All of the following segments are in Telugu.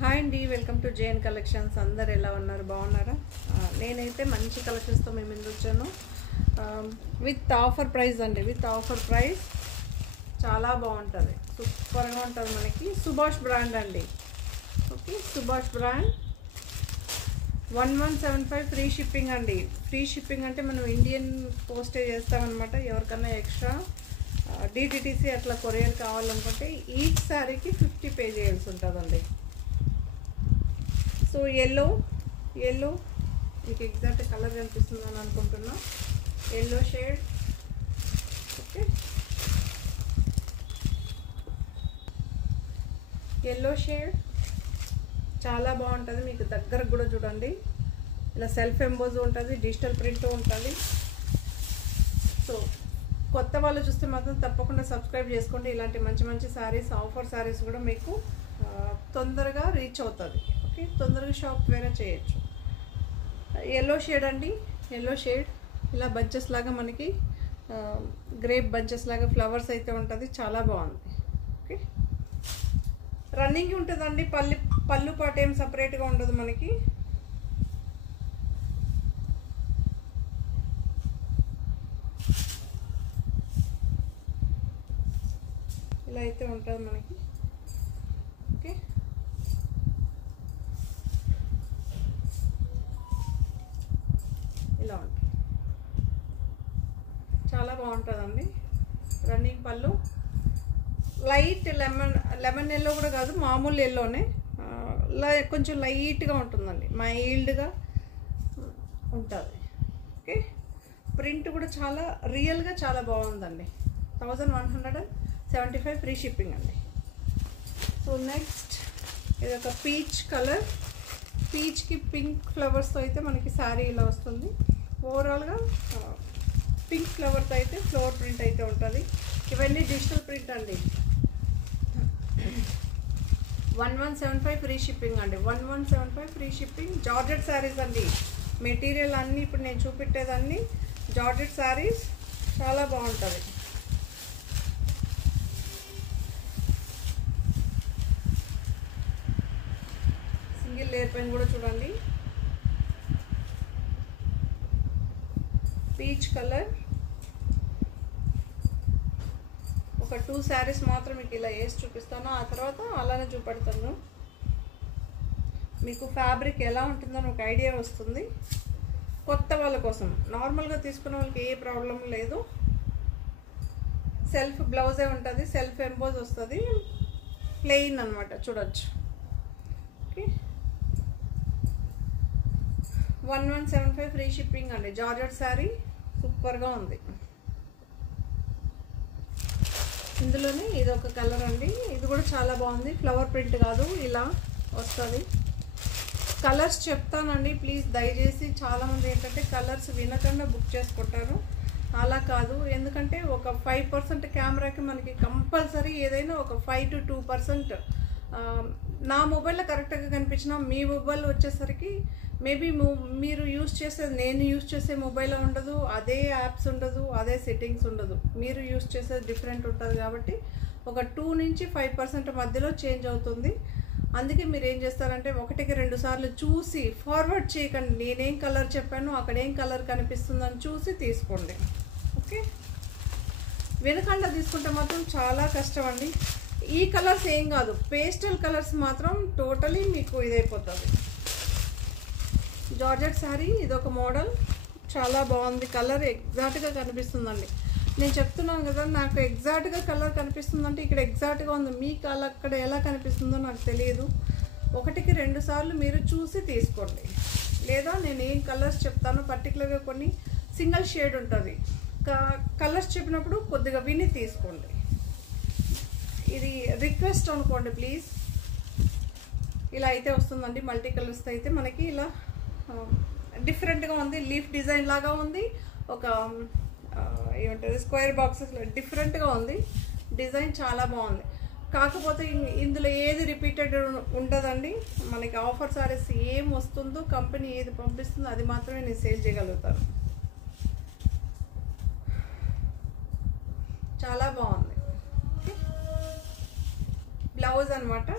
హాయ్ అండి, వెల్కమ్ టు జేఎన్ కలెక్షన్స్. అందరు ఎలా ఉన్నారు? బాగున్నారా? నేనైతే మంచి కలెక్షన్స్తో మేము ముందు వచ్చాను. విత్ ఆఫర్ ప్రైస్ అండి. విత్ ఆఫర్ ప్రైస్ చాలా బాగుంటుంది, సూపర్గా ఉంటుంది. మనకి సుభాష్ బ్రాండ్ అండి. Okay, Subhash brand 1175 free shipping అండి. ఫ్రీ షిప్పింగ్ అంటే మనం ఇండియన్ పోస్టేజ్ చేస్తామన్నమాట. ఎవరికన్నా ఎక్స్ట్రా డిటిటిసి అట్లా కొరియర్ కావాలనుకుంటే ఈచ్ శారీకి 50 పే చేయాల్సి ఉంటుందండి. సో ఎల్లో మీకు ఎగ్జాక్ట్ కలర్ కనిపిస్తుందని అనుకుంటున్నా. Yellow shade. Okay, yellow shade చాలా బాగుంటుంది. మీకు దగ్గరకు కూడా చూడండి, ఇలా సెల్ఫ్ ఎంబోజ్ ఉంటుంది, డిజిటల్ ప్రింట్ ఉంటుంది. సో కొత్త వాళ్ళు చూస్తే మాత్రం తప్పకుండా సబ్స్క్రైబ్ చేసుకోండి. ఇలాంటి మంచి మంచి శారీస్, ఆఫర్ శారీస్ కూడా మీకు తొందరగా రీచ్ అవుతుంది. ఓకే, తొందరగా షాప్ వేరే చేయొచ్చు. ఎల్లో షేడ్ అండి. ఎల్లో షేడ్ ఇలా బంచెస్ లాగా మనకి గ్రేప్ బంచెస్ లాగా ఫ్లవర్స్ అయితే ఉంటుంది. చాలా బాగుంది. ఓకే, రన్నింగ్ ఉంటుందండి. పళ్ళు పాటు ఏం సపరేట్గా ఉండదు మనకి. ఇలా అయితే ఉంటుంది మనకి. ఓకే, ఇలా ఉంటుంది. చాలా బాగుంటుందండి. రన్నింగ్ పళ్ళు లైట్ లెమన్ ఎల్లో కూడా కాదు, మామూలు ఎల్లోనే. కొంచెం లైట్గా ఉంటుందండి, మైల్డ్గా ఉంటుంది. ఓకే, ప్రింట్ కూడా చాలా రియల్గా చాలా బాగుందండి. 1175 ఫ్రీ షిప్పింగ్ అండి. సో నెక్స్ట్ ఇది ఒక పీచ్ కలర్. పీచ్కి పింక్ ఫ్లవర్స్తో అయితే మనకి శారీ ఇలా వస్తుంది. ఓవరాల్గా పింక్ ఫ్లవర్తో అయితే ఫ్లోర్ ప్రింట్ అయితే ఉంటుంది. ఇవన్నీ డిజిటల్ ప్రింట్ అండి. 1175 ఫ్రీ షిప్పింగ్ అండి. 1175 ఫ్రీ షిప్పింగ్. జార్జెట్ శారీస్ అండి. మెటీరియల్ అన్నీ ఇప్పుడు నేను చూపెట్టేదాన్ని జార్జెట్ శారీస్. చాలా బాగుంటుంది. సింగిల్ లేయర్ పైన కూడా చూడండి, పీచ్ కలర్. ఒక 2 శారీస్ మాత్రం మీకు ఇలా వేసి చూపిస్తాను, ఆ తర్వాత అలానే చూపెడతాను. మీకు ఫ్యాబ్రిక్ ఎలా ఉంటుందని ఒక ఐడియా వస్తుంది. కొత్త వాళ్ళ కోసం, నార్మల్గా తీసుకున్న వాళ్ళకి ఏ ప్రాబ్లం లేదు. సెల్ఫ్ బ్లౌజే ఉంటుంది, సెల్ఫ్ ఎంబోజ్ వస్తుంది, ప్లెయిన్ అనమాట. చూడొచ్చు. ఓకే, 1175 ఫ్రీ షిప్పింగ్ అండి. జార్జెట్ శారీ సూపర్గా ఉంది. ఇందులోనే ఇది ఒక కలర్ అండి. ఇది కూడా చాలా బాగుంది. ఫ్లవర్ ప్రింట్ కాదు, ఇలా వస్తుంది. కలర్స్ చెప్తానండి ప్లీజ్, దయచేసి. చాలామంది ఏంటంటే కలర్స్ వినకుండా బుక్ చేసుకుంటారు. అలా కాదు, ఎందుకంటే ఒక 5% కెమెరాకి మనకి కంపల్సరీ ఏదైనా ఒక 5 to 2%. నా మొబైల్లో కరెక్ట్గా కనిపించిన మీ మొబైల్ వచ్చేసరికి మేబీ మీరు యూస్ చేసేది నేను యూస్ చేసే మొబైల్లో ఉండదు, అదే యాప్స్ ఉండదు, అదే సెట్టింగ్స్ ఉండదు. మీరు యూస్ చేసేది డిఫరెంట్ ఉంటుంది. కాబట్టి ఒక 2 నుంచి 5% మధ్యలో చేంజ్ అవుతుంది. అందుకే మీరు ఏం చేస్తారంటే 1కి 2 సార్లు చూసి, ఫార్వర్డ్ చేయకండి. నేనేం కలర్ చెప్పాను, అక్కడ ఏం కలర్ కనిపిస్తుందని చూసి తీసుకోండి. ఓకే, వెనకండా తీసుకుంటే మాత్రం చాలా కష్టం అండి. ఈ కలర్స్ ఏం కాదు, పేస్టల్ కలర్స్ మాత్రం టోటలీ మీకు ఇదైపోతుంది. జార్జెట్ శారీ ఇదొక మోడల్. చాలా బాగుంది. కలర్ ఎగ్జాక్ట్గా కనిపిస్తుందండి. నేను చెప్తున్నాను కదా, నాకు ఎగ్జాక్ట్గా కలర్ కనిపిస్తుందంటే ఇక్కడ ఎగ్జాక్ట్గా ఉంది. మీకు అక్కడ ఎలా కనిపిస్తుందో నాకు తెలియదు. 1కి 2 సార్లు మీరు చూసి తీసుకోండి. లేదా నేను ఏం కలర్స్ చెప్తానో పర్టికులర్గా కొన్ని సింగిల్ షేడ్ ఉంటుంది, కలర్స్ చెప్పినప్పుడు కొద్దిగా విని తీసుకోండి. ఇది రిక్వెస్ట్ అనుకోండి ప్లీజ్. ఇలా అయితే వస్తుందండి. మల్టీ కలర్స్తో అయితే మనకి ఇలా డిఫరెంట్గా ఉంది. లీఫ్ డిజైన్ లాగా ఉంది. ఒక ఏమంటారు, స్క్వేర్ బాక్సెస్ డిఫరెంట్గా ఉంది. డిజైన్ చాలా బాగుంది. కాకపోతే ఇందులో ఏది రిపీటెడ్ ఉండదండి. మనకి ఆఫర్ సారీస్ ఏం వస్తుందో, కంపెనీ ఏది పంపిస్తుందో అది మాత్రమే నేను సేల్ చేయగలుగుతాను. చాలా బాగుంది. బ్లౌజ్ అనమాట.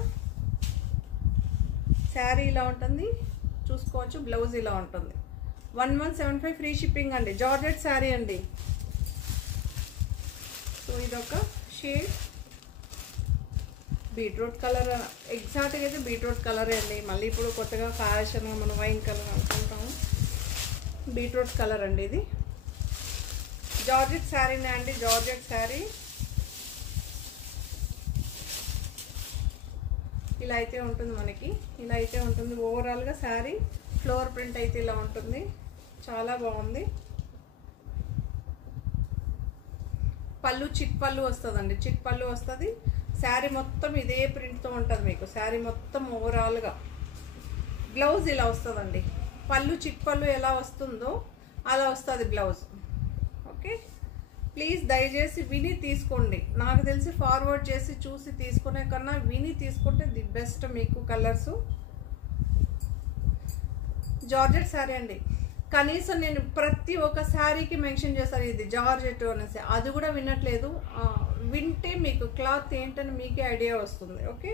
శారీ ఇలా ఉంటుంది చూసుకోవచ్చు. బ్లౌజ్ ఇలా ఉంటుంది. 1175 ఫ్రీ షిప్పింగ్ అండి. జార్జెట్ శారీ అండి. సో ఇదొక షేడ్ బీట్రూట్ కలర్, ఎగ్జాక్ట్గా అయితే బీట్రూట్ కలరే అండి. మళ్ళీ ఇప్పుడు కొత్తగా ఫ్యాషన్గా మనం వైన్ కలర్ అనుకుంటాము. బీట్రూట్ కలర్ అండి ఇది. జార్జెట్ శారీనే అండి. జార్జెట్ శారీ ఇలా అయితే ఉంటుంది మనకి. ఇలా అయితే ఉంటుంది ఓవరాల్గా శారీ. ఫ్లోర్ ప్రింట్ అయితే ఇలా ఉంటుంది. చాలా బాగుంది. పళ్ళు చిట్ పళ్ళు వస్తుందండి. చిట్ పళ్ళు వస్తుంది. శారీ మొత్తం ఇదే ప్రింట్తో ఉంటుంది మీకు. శారీ మొత్తం ఓవరాల్గా. బ్లౌజ్ ఇలా వస్తుందండి. పళ్ళు చిట్ పళ్ళు ఎలా వస్తుందో అలా వస్తుంది బ్లౌజ్. ఓకే, ప్లీజ్ దయచేసి విని తీసుకోండి. నాకు తెలిసి ఫార్వర్డ్ చేసి చూసి తీసుకునే కన్నా విని తీసుకుంటే ది బెస్ట్ మీకు కలర్స్. జార్జెట్ శారీ అండి. కనీసం నేను ప్రతి ఒక్క శారీకి మెన్షన్ చేస్తాను ఇది జార్జెట్ అనేసి. అది కూడా వినట్లేదు. వింటే మీకు క్లాత్ ఏంటని మీకే ఐడియా వస్తుంది. ఓకే,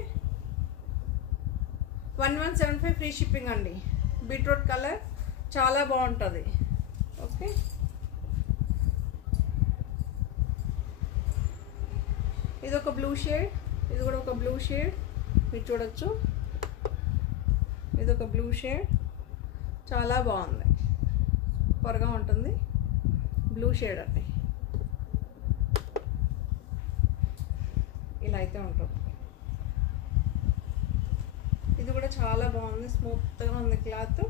1175 ఫ్రీ షిప్పింగ్ అండి. బీట్రూట్ కలర్ చాలా బాగుంటుంది. ఓకే, ఇది ఒక బ్లూ షేడ్, ఇది కూడా ఒక బ్లూ షేడ్ మీరు చూడొచ్చు. ఇది ఒక బ్లూ షేడ్ చాలా బాగుంది. సూపర్గా ఉంటుంది. బ్లూ షేడ్ అండి. ఇలా అయితే ఉంటుంది. ఇది కూడా చాలా బాగుంది. స్మూత్గా ఉంది క్లాత్.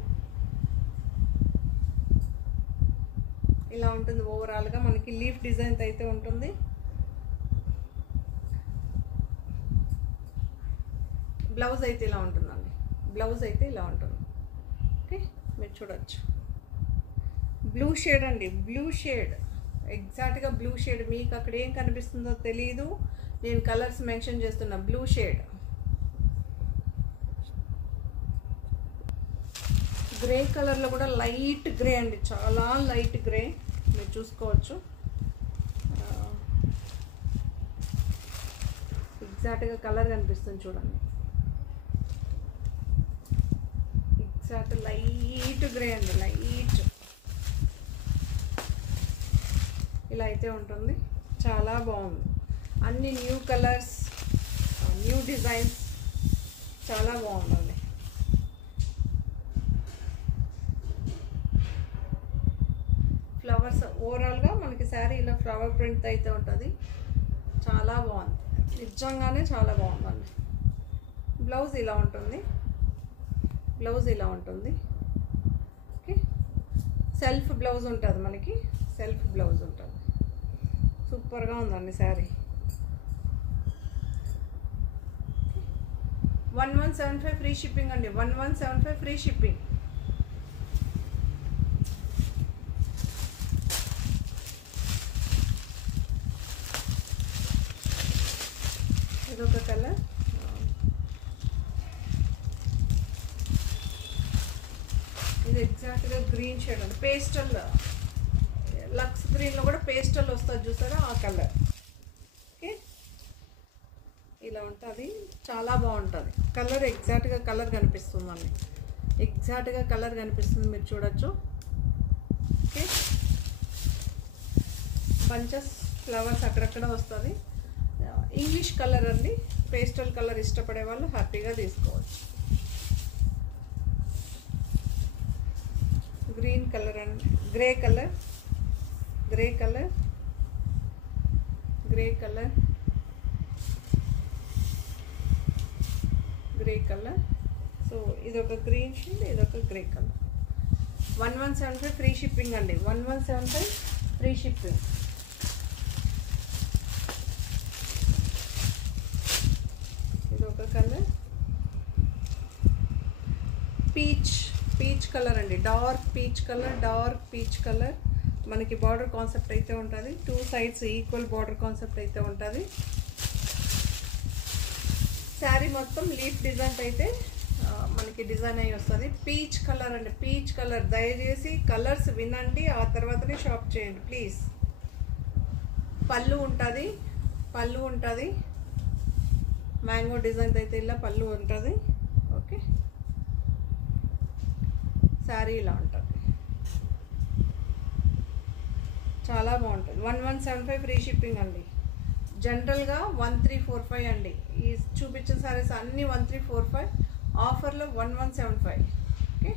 ఇలా ఉంటుంది ఓవరాల్గా. మనకి లీఫ్ డిజైన్ అయితే ఉంటుంది. బ్లౌజ్ అయితే ఇలా ఉంటుందండి. బ్లౌజ్ అయితే ఇలా ఉంటుంది. ఓకే, మీరు చూడొచ్చు. బ్లూ షేడ్ అండి. బ్లూ షేడ్ ఎగ్జాక్ట్గా బ్లూ షేడ్. మీకు అక్కడ ఏం కనిపిస్తుందో తెలియదు, నేను కలర్స్ మెన్షన్ చేస్తున్నా. Blue shade. గ్రే కలర్లో కూడా లైట్ గ్రే అండి. చాలా లైట్ గ్రే మీరు చూసుకోవచ్చు. ఎగ్జాక్ట్గా కలర్ కనిపిస్తుంది చూడండి. ఎగ్జాక్ట్ లైట్ గ్రే అండి. లైట్ ఇలా అయితే ఉంటుంది. చాలా బాగుంది. అన్ని న్యూ కలర్స్, న్యూ డిజైన్స్, చాలా బాగుందండి. ఫ్లవర్స్ ఓవరాల్గా మనకి శారీ ఇలా ఫ్లవర్ ప్రింట్ అయితే ఉంటుంది. చాలా బాగుంది. నిజంగానే చాలా బాగుందండి. బ్లౌజ్ ఇలా ఉంటుంది. బ్లౌజ్ ఇలా ఉంటుంది. ఓకే, సెల్ఫ్ బ్లౌజ్ ఉంటుంది మనకి. సెల్ఫ్ బ్లౌజ్ ఉంటుంది. సూపర్గా ఉందండి శారీ. 1175 ఫ్రీ షిప్పింగ్ అండి. 1175 ఫ్రీ షిప్పింగ్. ఇదొక కలర్. ఇది ఎగ్జాక్ట్గా గ్రీన్ షేడ్ అండి. పేస్టల్, లక్స్ గ్రీన్లో కూడా పేస్టల్ వస్తుంది చూసారా, ఆ కలర్. ఓకే, ఇలా ఉంటుంది. చాలా బాగుంటుంది కలర్. ఎగ్జాక్ట్గా కలర్ కనిపిస్తుందండి. ఎగ్జాక్ట్గా కలర్ కనిపిస్తుంది మీరు చూడొచ్చు. ఓకే, బంచెస్ ఫ్లవర్స్ అక్కడక్కడ వస్తుంది. ఇంగ్లీష్ కలర్ అండి. పేస్టల్ కలర్ ఇష్టపడే వాళ్ళు హ్యాపీగా తీసుకోవచ్చు. గ్రీన్ కలర్ అండి. Grey colour, grey colour, grey colour, grey colour. So ఇదొక గ్రీన్ షేడ్, ఇదొక గ్రే కలర్. 1175 ఫ్రీ షిప్పింగ్ అండి. 1175 ఫ్రీ షిప్పింగ్. ఇదొక కలర్. పీచ్ కలర్ అండి. Dark peach colour, dark peach colour. మనకి బార్డర్ కాన్సెప్ట్ అయితే ఉంటుంది. 2 సైడ్స్ ఈక్వల్ బార్డర్ కాన్సెప్ట్ అయితే ఉంటుంది. శారీ మొత్తం లీఫ్ డిజైన్ అయితే మనకి డిజైన్ అయ్యి వస్తుంది. పీచ్ కలర్ అండి. Peach colour. దయచేసి కలర్స్ వినండి, ఆ తర్వాతనే షాప్ చేయండి ప్లీజ్. పళ్ళు ఉంటుంది. పళ్ళు ఉంటుంది. మ్యాంగో డిజైన్ అయితే ఇలా పళ్ళు ఉంటుంది. ఓకే, శారీ ఇలా ఉంటుంది, చాలా బాగుంటుంది. 1175 ఫ్రీ షిప్పింగ్ అండి. జనరల్గా 1345 అండి. ఈ చూపించిన సారీస్ అన్నీ 1345, ఆఫర్లో 1175. ఓకే,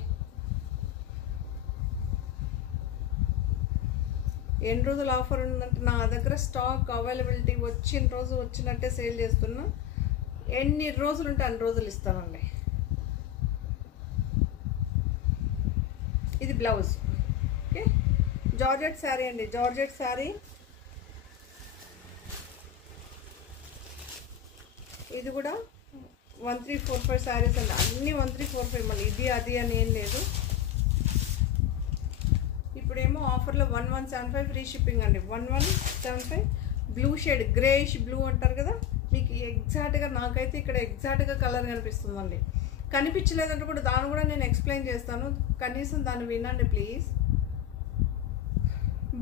ఎన్ని రోజులు ఆఫర్ ఉందంటే నా దగ్గర స్టాక్ అవైలబిలిటీ వచ్చిన రోజు వచ్చినట్టే సేల్ చేస్తున్నా. ఎన్ని రోజులు ఉంటే అన్ని రోజులు ఇస్తానండి. ఇది బ్లౌజ్. ఓకే, జార్జెట్ శారీ అండి. జార్జెట్ శారీ ఇది కూడా 1345 శారీస్ అండి. అన్నీ 1345. మళ్ళీ ఇది అది అని ఏం లేదు. ఇప్పుడేమో ఆఫర్లో 1175 ఫ్రీ షిప్పింగ్ అండి. 1175 బ్లూ షేడ్, గ్రేయిష్ బ్లూ అంటారు కదా, మీకు ఎగ్జాక్ట్గా నాకైతే ఇక్కడ ఎగ్జాక్ట్గా కలర్ కనిపిస్తుందండి. కనిపించలేదంటే కూడా దాన్ని కూడా నేను ఎక్స్ప్లెయిన్ చేస్తాను, కనీసం దాన్ని వినండి ప్లీజ్.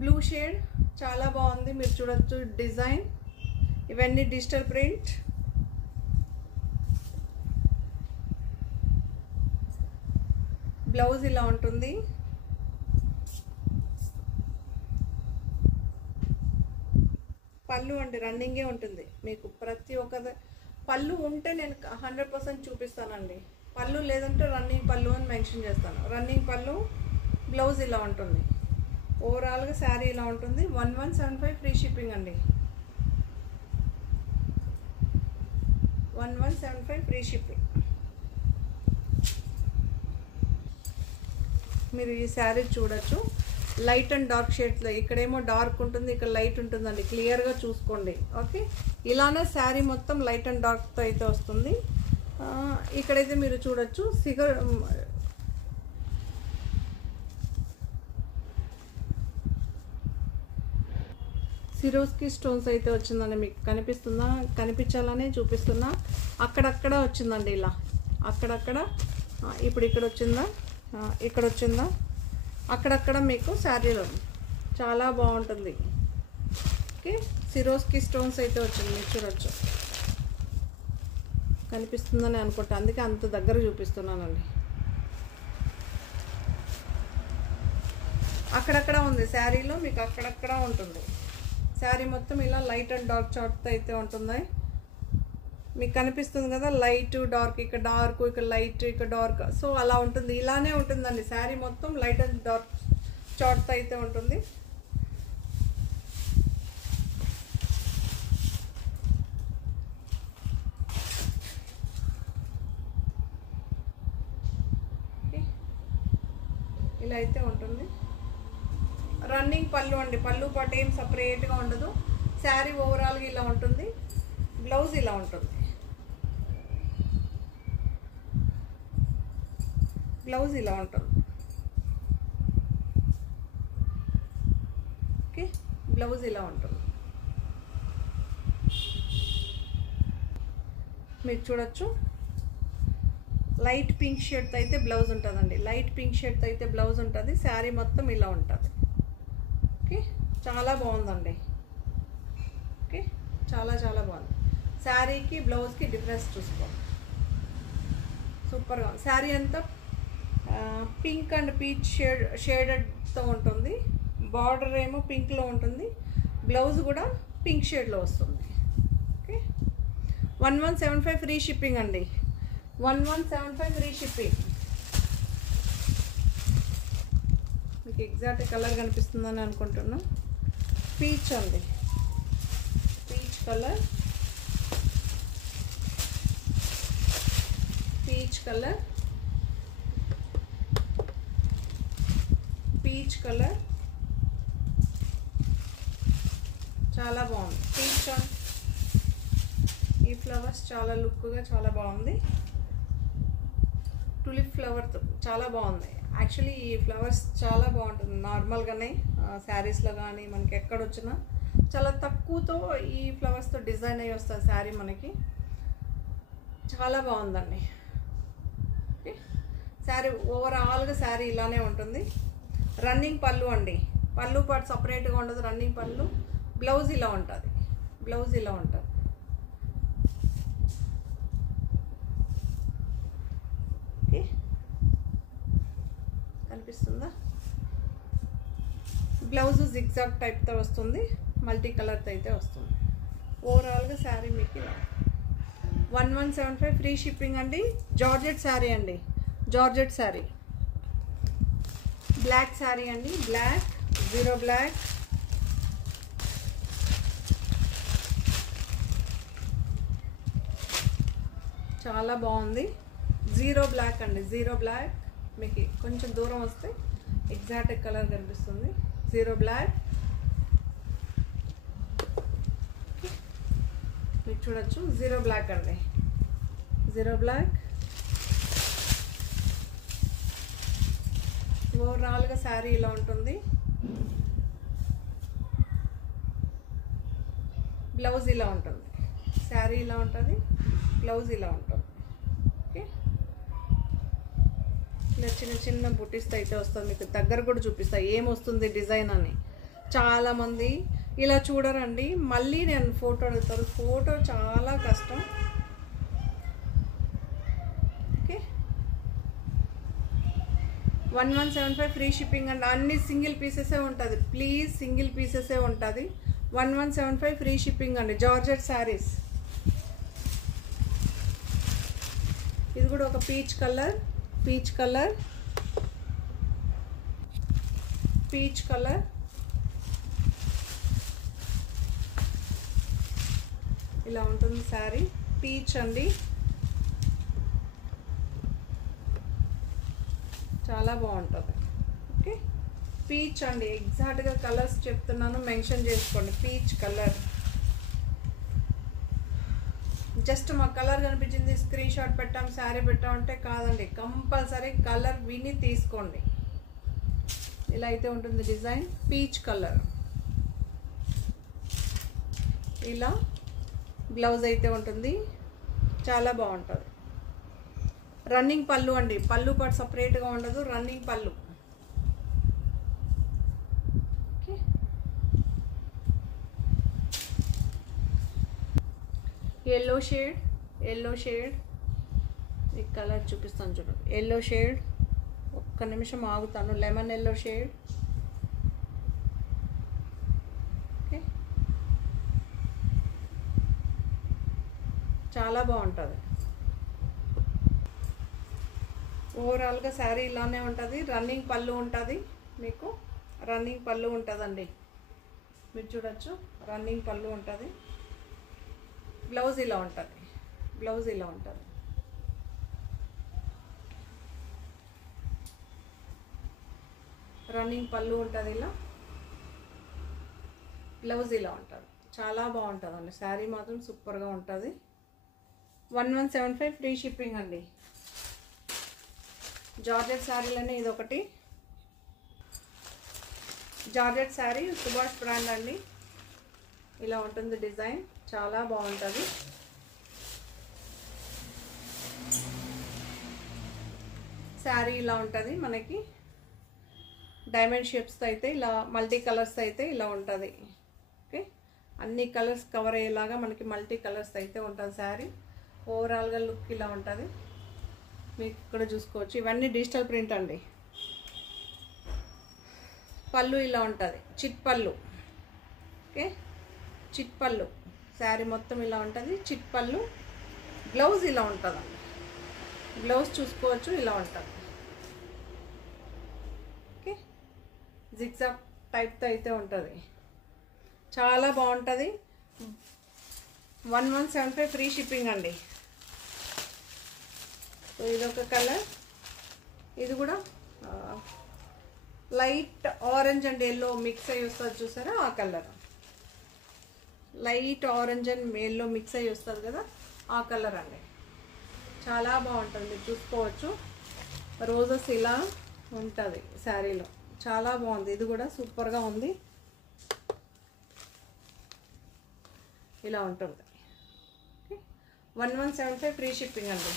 బ్లూ షేడ్ చాలా బాగుంది, మీరు చూడొచ్చు డిజైన్. ఇవన్నీ డిజిటల్ ప్రింట్. బ్లౌజ్ ఇలా ఉంటుంది. పళ్ళు అండి రన్నింగే ఉంటుంది మీకు. ప్రతి ఒక్క పళ్ళు ఉంటే నేను 100% చూపిస్తానండి. పళ్ళు లేదంటే రన్నింగ్ పళ్ళు అని మెన్షన్ చేస్తాను. రన్నింగ్ పళ్ళు, బ్లౌజ్ ఇలా ఉంటుంది. ఓవరాల్గా శారీ ఇలా ఉంటుంది. 1175 ఫ్రీ షిప్పింగ్ అండి. 1175 ఫ్రీ షిప్పింగ్. మీరు ఈ శారీ చూడొచ్చు, లైట్ అండ్ డార్క్ షేడ్స్లో. ఇక్కడేమో డార్క్ ఉంటుంది, ఇక్కడ లైట్ ఉంటుందండి, క్లియర్గా చూసుకోండి. ఓకే, ఇలానే శారీ మొత్తం లైట్ అండ్ డార్క్తో అయితే వస్తుంది. ఇక్కడైతే మీరు చూడొచ్చు సిరోస్కి స్టోన్స్ అయితే వచ్చిందండి. మీకు కనిపిస్తుందా? కనిపించాలనే చూపిస్తున్నా. అక్కడక్కడ వచ్చిందండి ఇలా, అక్కడక్కడ. ఇప్పుడు ఇక్కడ వచ్చిందా, ఇక్కడ వచ్చిందా, అక్కడక్కడ మీకు శారీలో చాలా బాగుంటుంది. ఓకే, సిరోస్కి స్టోన్స్ అయితే వచ్చింది, మీరు చూడొచ్చు. కనిపిస్తుందని అనుకుంటా, అందుకే అంత దగ్గర చూపిస్తున్నానండి. అక్కడక్కడ ఉంది శారీలో, మీకు అక్కడక్కడ ఉంటుంది. శారీ మొత్తం ఇలా లైట్ అండ్ డార్క్ చార్ట్తో అయితే ఉంటుంది. మీకు కనిపిస్తుంది కదా, లైట్ డార్క్, ఇక్కడ డార్క్, ఇక్కడ లైట్, ఇక్కడ డార్క్. సో అలా ఉంటుంది, ఇలానే ఉంటుందండి. శారీ మొత్తం లైట్ అండ్ డార్క్ చార్ట్తో అయితే ఉంటుంది. ఇలా అయితే ఉంటుంది. రన్నింగ్ పళ్ళు అండి. పళ్ళు పాటు ఏం సపరేట్గా ఉండదు. శారీ ఓవరాల్గా ఇలా ఉంటుంది. బ్లౌజ్ ఇలా ఉంటుంది. బ్లౌజ్ ఇలా ఉంటుంది. ఓకే, బ్లౌజ్ ఇలా ఉంటుంది. మీరు చూడొచ్చు, లైట్ పింక్ షేడ్తో అయితే బ్లౌజ్ ఉంటుందండి. లైట్ పింక్ షేడ్తో అయితే బ్లౌజ్ ఉంటుంది. శారీ మొత్తం ఇలా ఉంటుంది. ఓకే, చాలా బాగుందండి. ఓకే, చాలా చాలా బాగుంది. శారీకి బ్లౌజ్కి డిఫరెన్స్ చూసుకోండి. సూపర్గా శారీ అంతా పింక్ అండ్ పీచ్ షేడెడ్తో ఉంటుంది. బార్డర్ ఏమో పింక్లో ఉంటుంది. బ్లౌజ్ కూడా పింక్ షేడ్లో వస్తుంది. ఓకే, 1175 ఫ్రీ షిప్పింగ్ అండి. 1175 ఫ్రీ షిప్పింగ్. మీకు ఎగ్జాక్ట్ కలర్ కనిపిస్తుందని అనుకుంటున్నా. పీచ్ అండి, peach colour, peach colour, peach colour. చాలా బాగుంది. పీచ్ ఈ ఫ్లవర్స్ చాలా లుక్గా చాలా బాగుంది. టులిప్ ఫ్లవర్తో చాలా బాగుంది. యాక్చువల్లీ ఈ ఫ్లవర్స్ చాలా బాగుంటుంది. నార్మల్గానే శారీస్లో కానీ మనకి ఎక్కడ వచ్చినా చాలా తక్కువతో ఈ ఫ్లవర్స్తో డిజైన్ అయ్యి వస్తుంది శారీ మనకి. చాలా బాగుందండి. ఓకే, శారీ ఓవరాల్గా శారీ ఇలానే ఉంటుంది. రన్నింగ్ పళ్ళు అండి. పళ్ళు పాటు సపరేట్గా ఉండదు. రన్నింగ్ పళ్ళు. బ్లౌజ్ ఇలా ఉంటుంది. బ్లౌజ్ ఇలా ఉంటుంది. ఓకే, కనిపిస్తుందా? బ్లౌజ్ జిగ్జాగ్ టైప్తో వస్తుంది, మల్టీ కలర్తో అయితే వస్తుంది. ఓవరాల్గా శారీ మీకు ఇలా 1175 ఫ్రీ షిప్పింగ్ అండి. జార్జెట్ శారీ అండి, జార్జెట్ శారీ. బ్లాక్ శారీ అండి, బ్లాక్, జీరో బ్లాక్. చాలా బాగుంది. జీరో బ్లాక్ అండి, జీరో బ్లాక్. మీకు కొంచెం దూరం వస్తే ఎగ్జాక్ట్ కలర్ కనిపిస్తుంది. జీరో బ్లాక్ మీరు చూడొచ్చు. జీరో బ్లాక్ అండి, జీరో బ్లాక్. ఓవరాల్గా శారీ ఇలా ఉంటుంది. బ్లౌజ్ ఇలా ఉంటుంది. శారీ ఇలా ఉంటుంది, బ్లౌజ్ ఇలా ఉంటుంది. ఓకే, ఇలా చిన్న చిన్న బుటీస్తో అయితే వస్తుంది. మీకు దగ్గర కూడా చూపిస్తా ఏమొస్తుంది డిజైన్ అని. చాలామంది ఇలా చూడరండి, మళ్ళీ నేను ఫోటో అడుగుతారు. ఫోటో చాలా కష్టం. ఓకే, 1175 ఫ్రీ షిప్పింగ్ అండి. అన్ని సింగిల్ పీసెసే ఉంటుంది, ప్లీజ్ సింగిల్ పీసెసే ఉంటుంది. 1175 ఫ్రీ షిప్పింగ్ అండి. జార్జెట్ శారీస్. ఇది కూడా ఒక peach colour, peach colour, peach colour. ఇలా ఉంటుంది శారీ. పీచ్ అండి, చాలా బాగుంటుంది. ఓకే, పీచ్ అండి. ఎగ్జాక్ట్గా కలర్స్ చెప్తున్నాను, మెన్షన్ చేసుకోండి. Peach colour. జస్ట్ మా కలర్ కనిపించింది స్క్రీన్ షాట్ పెట్టాం, శారీ పెట్టామంటే కాదండి. కంపల్సరీ కలర్ విని తీసుకోండి. ఇలా అయితే ఉంటుంది డిజైన్. Peach colour. ఇలా బ్లౌజ్ అయితే ఉంటుంది, చాలా బాగుంటుంది. రన్నింగ్ పళ్ళు అండి, పళ్ళు పాటు సపరేట్గా ఉండదు, రన్నింగ్ పళ్ళు. Okay, yellow shade, yellow shade. ఈ కలర్ చూపిస్తాను చూడండి. ఎల్లో షేడ్, ఒక్క నిమిషం ఆగుతాను. Lemon yellow shade. ఓకే, చాలా బాగుంటుంది. ఓవరాల్గా శారీ ఇలానే ఉంటుంది. రన్నింగ్ పళ్ళు ఉంటుంది, మీకు రన్నింగ్ పళ్ళు ఉంటుందండి. మీరు చూడొచ్చు, రన్నింగ్ పళ్ళు ఉంటుంది. బ్లౌజ్ ఇలా ఉంటుంది, బ్లౌజ్ ఇలా ఉంటుంది. రన్నింగ్ పళ్ళు ఉంటుంది ఇలా, బ్లౌజ్ ఇలా ఉంటుంది. చాలా బాగుంటుందండి శారీ, మాత్రం సూపర్గా ఉంటుంది. 1175 ఫ్రీ షిప్పింగ్ అండి. జార్జెట్ శారీలోనే ఇది ఒకటి. జార్జెట్ శారీ, సుభాష్ బ్రాండ్ అండి. ఇలా ఉంటుంది డిజైన్, చాలా బాగుంటుంది. శారీ ఇలా ఉంటుంది మనకి. డైమండ్ షేప్స్తో అయితే ఇలా, మల్టీ కలర్స్ అయితే ఇలా ఉంటుంది. ఓకే, అన్ని కలర్స్ కవర్ అయ్యేలాగా మనకి మల్టీ కలర్స్ అయితే ఉంటుంది శారీ. ఓవరాల్గా లుక్ ఇలా ఉంటుంది. మీకు ఇక్కడ చూసుకోవచ్చు, ఇవన్నీ డిజిటల్ ప్రింట్ అండి. పళ్ళు ఇలా ఉంటుంది, చిట్ పళ్ళు. ఓకే, చిట్ పళ్ళు. శారీ మొత్తం ఇలా ఉంటుంది, చిట్ పళ్ళు. బ్లౌజ్ ఇలా ఉంటుందండి. బ్లౌజ్ చూసుకోవచ్చు, ఇలా ఉంటుంది. ఓకే, జిగ్జాగ్ టైప్తో అయితే ఉంటుంది, చాలా బాగుంటుంది. 1175 ఫ్రీ షిప్పింగ్ అండి. సో ఇదొక కలర్. ఇది కూడా light orange and yellow mix అయ్యి వస్తుంది చూసారా, ఆ colour. Light orange and yellow mix అయ్యి వస్తుంది కదా, ఆ కలర్ అండి. చాలా బాగుంటుంది, మీరు చూసుకోవచ్చు. రోజెస్ ఇలా ఉంటుంది శారీలో, చాలా బాగుంది. ఇది కూడా సూపర్గా ఉంది, ఇలా ఉంటుంది. 1175 ఫ్రీ షిప్పింగ్ అండి.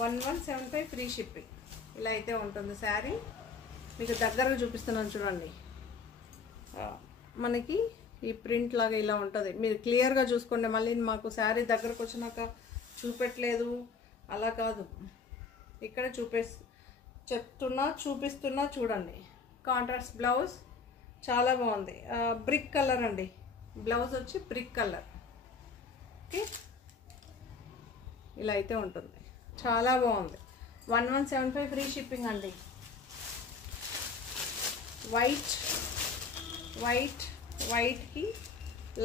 1175 ఫ్రీ షిప్పింగ్. ఇలా అయితే ఉంటుంది శారీ. మీకు దగ్గరగా చూపిస్తున్నాను చూడండి. మనకి ఈ ప్రింట్ లాగా ఇలా ఉంటుంది, మీరు క్లియర్గా చూసుకోండి. మళ్ళీ మాకు శారీ దగ్గరకు వచ్చినాక చూపెట్టలేదు అలా కాదు, ఇక్కడ చెప్తున్నా చూపిస్తున్నా చూడండి. కాంట్రాస్ట్ బ్లౌజ్ చాలా బాగుంది. బ్రిక్ కలర్ అండి. బ్లౌజ్ వచ్చి బ్రిక్ కలర్. ఓకే, ఇలా అయితే ఉంటుంది. చాలా బాగుంది. 1175 ఫ్రీ షిప్పింగ్ అండి. వైట్కి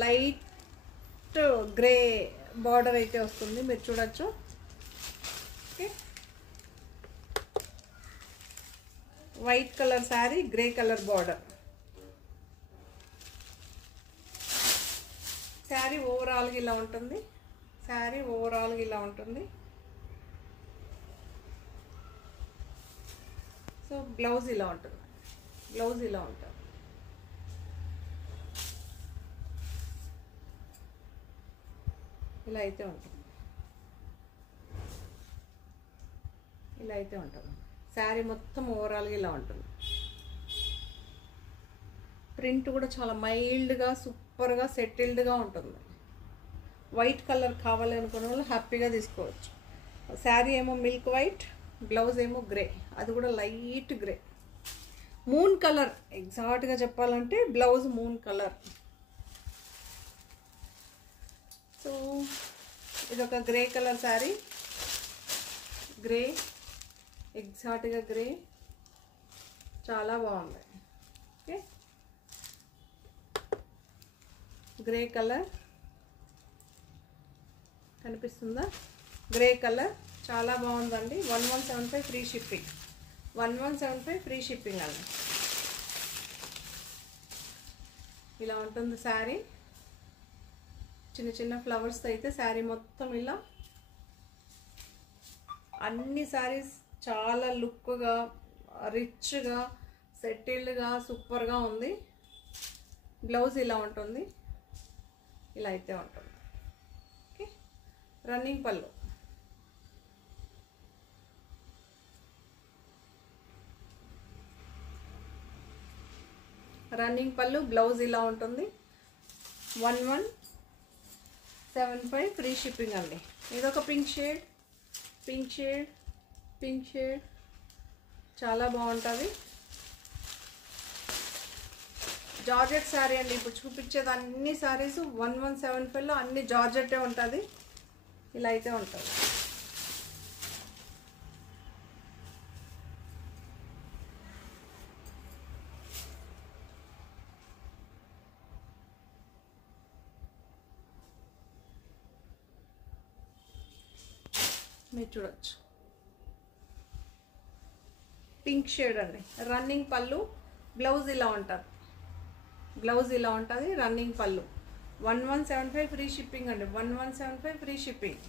లైట్ గ్రే బార్డర్ అయితే వస్తుంది, మీరు చూడొచ్చు. Okay, white colour sari, grey colour border. Sari ఓవరాల్గా ఇలా ఉంటుంది. సో బ్లౌజ్ ఇలా ఉంటుంది. ఇలా అయితే ఉంటుంది. శారీ మొత్తం ఓవరాల్గా ఇలా ఉంటుంది. ప్రింట్ కూడా చాలా మైల్డ్గా, సూపర్గా, సెటిల్డ్గా ఉంటుంది. వైట్ కలర్ కావాలి అనుకున్న వాళ్ళు హ్యాపీగా తీసుకోవచ్చు. శారీ ఏమో మిల్క్ వైట్, బ్లౌజ్ ఏమో గ్రే, అది కూడా లైట్ గ్రే, మూన్ కలర్. ఎగ్జాక్ట్గా చెప్పాలంటే బ్లౌజ్ మూన్ కలర్. సో ఇదొక గ్రే కలర్ శారీ. ఎగ్జాక్ట్గా గ్రే, చాలా బాగుంది. ఓకే, గ్రే కలర్ కనిపిస్తుందా? గ్రే కలర్ చాలా బాగుందండి. 1175 ఫ్రీ షిప్పింగ్. 1175 ఫ్రీ షిప్పింగ్ అండి. ఇలా ఉంటుంది శారీ. చిన్న చిన్న ఫ్లవర్స్ అయితే శారీ మొత్తం ఇలా. అన్ని శారీస్ చాలా లుక్గా, రిచ్గా, సెటిల్డ్గా, సూపర్గా ఉంది. బ్లౌజ్ ఇలా ఉంటుంది. ఇలా అయితే ఉంటుంది. ఓకే, రన్నింగ్ పళ్ళు. బ్లౌజ్ ఇలా ఉంటుంది. 1175 ఫ్రీ షిప్పింగ్ అండి. ఇదొక పింక్ షేడ్ చాలా బాగుంటుంది. జార్జెట్ శారీ అండి. ఇప్పుడు చూపించేది అన్ని శారీస్ 1175లో అన్ని జార్జెట్టే ఉంటుంది. ఇలా అయితే ఉంటుంది. మీరు చూడొచ్చు. పింక్ షేడ్ అండి. రన్నింగ్ పళ్ళు, బ్లౌజ్ ఇలా ఉంటుంది. రన్నింగ్ పళ్ళు. 1175 ఫ్రీ షిప్పింగ్ అండి. 1175 free shipping.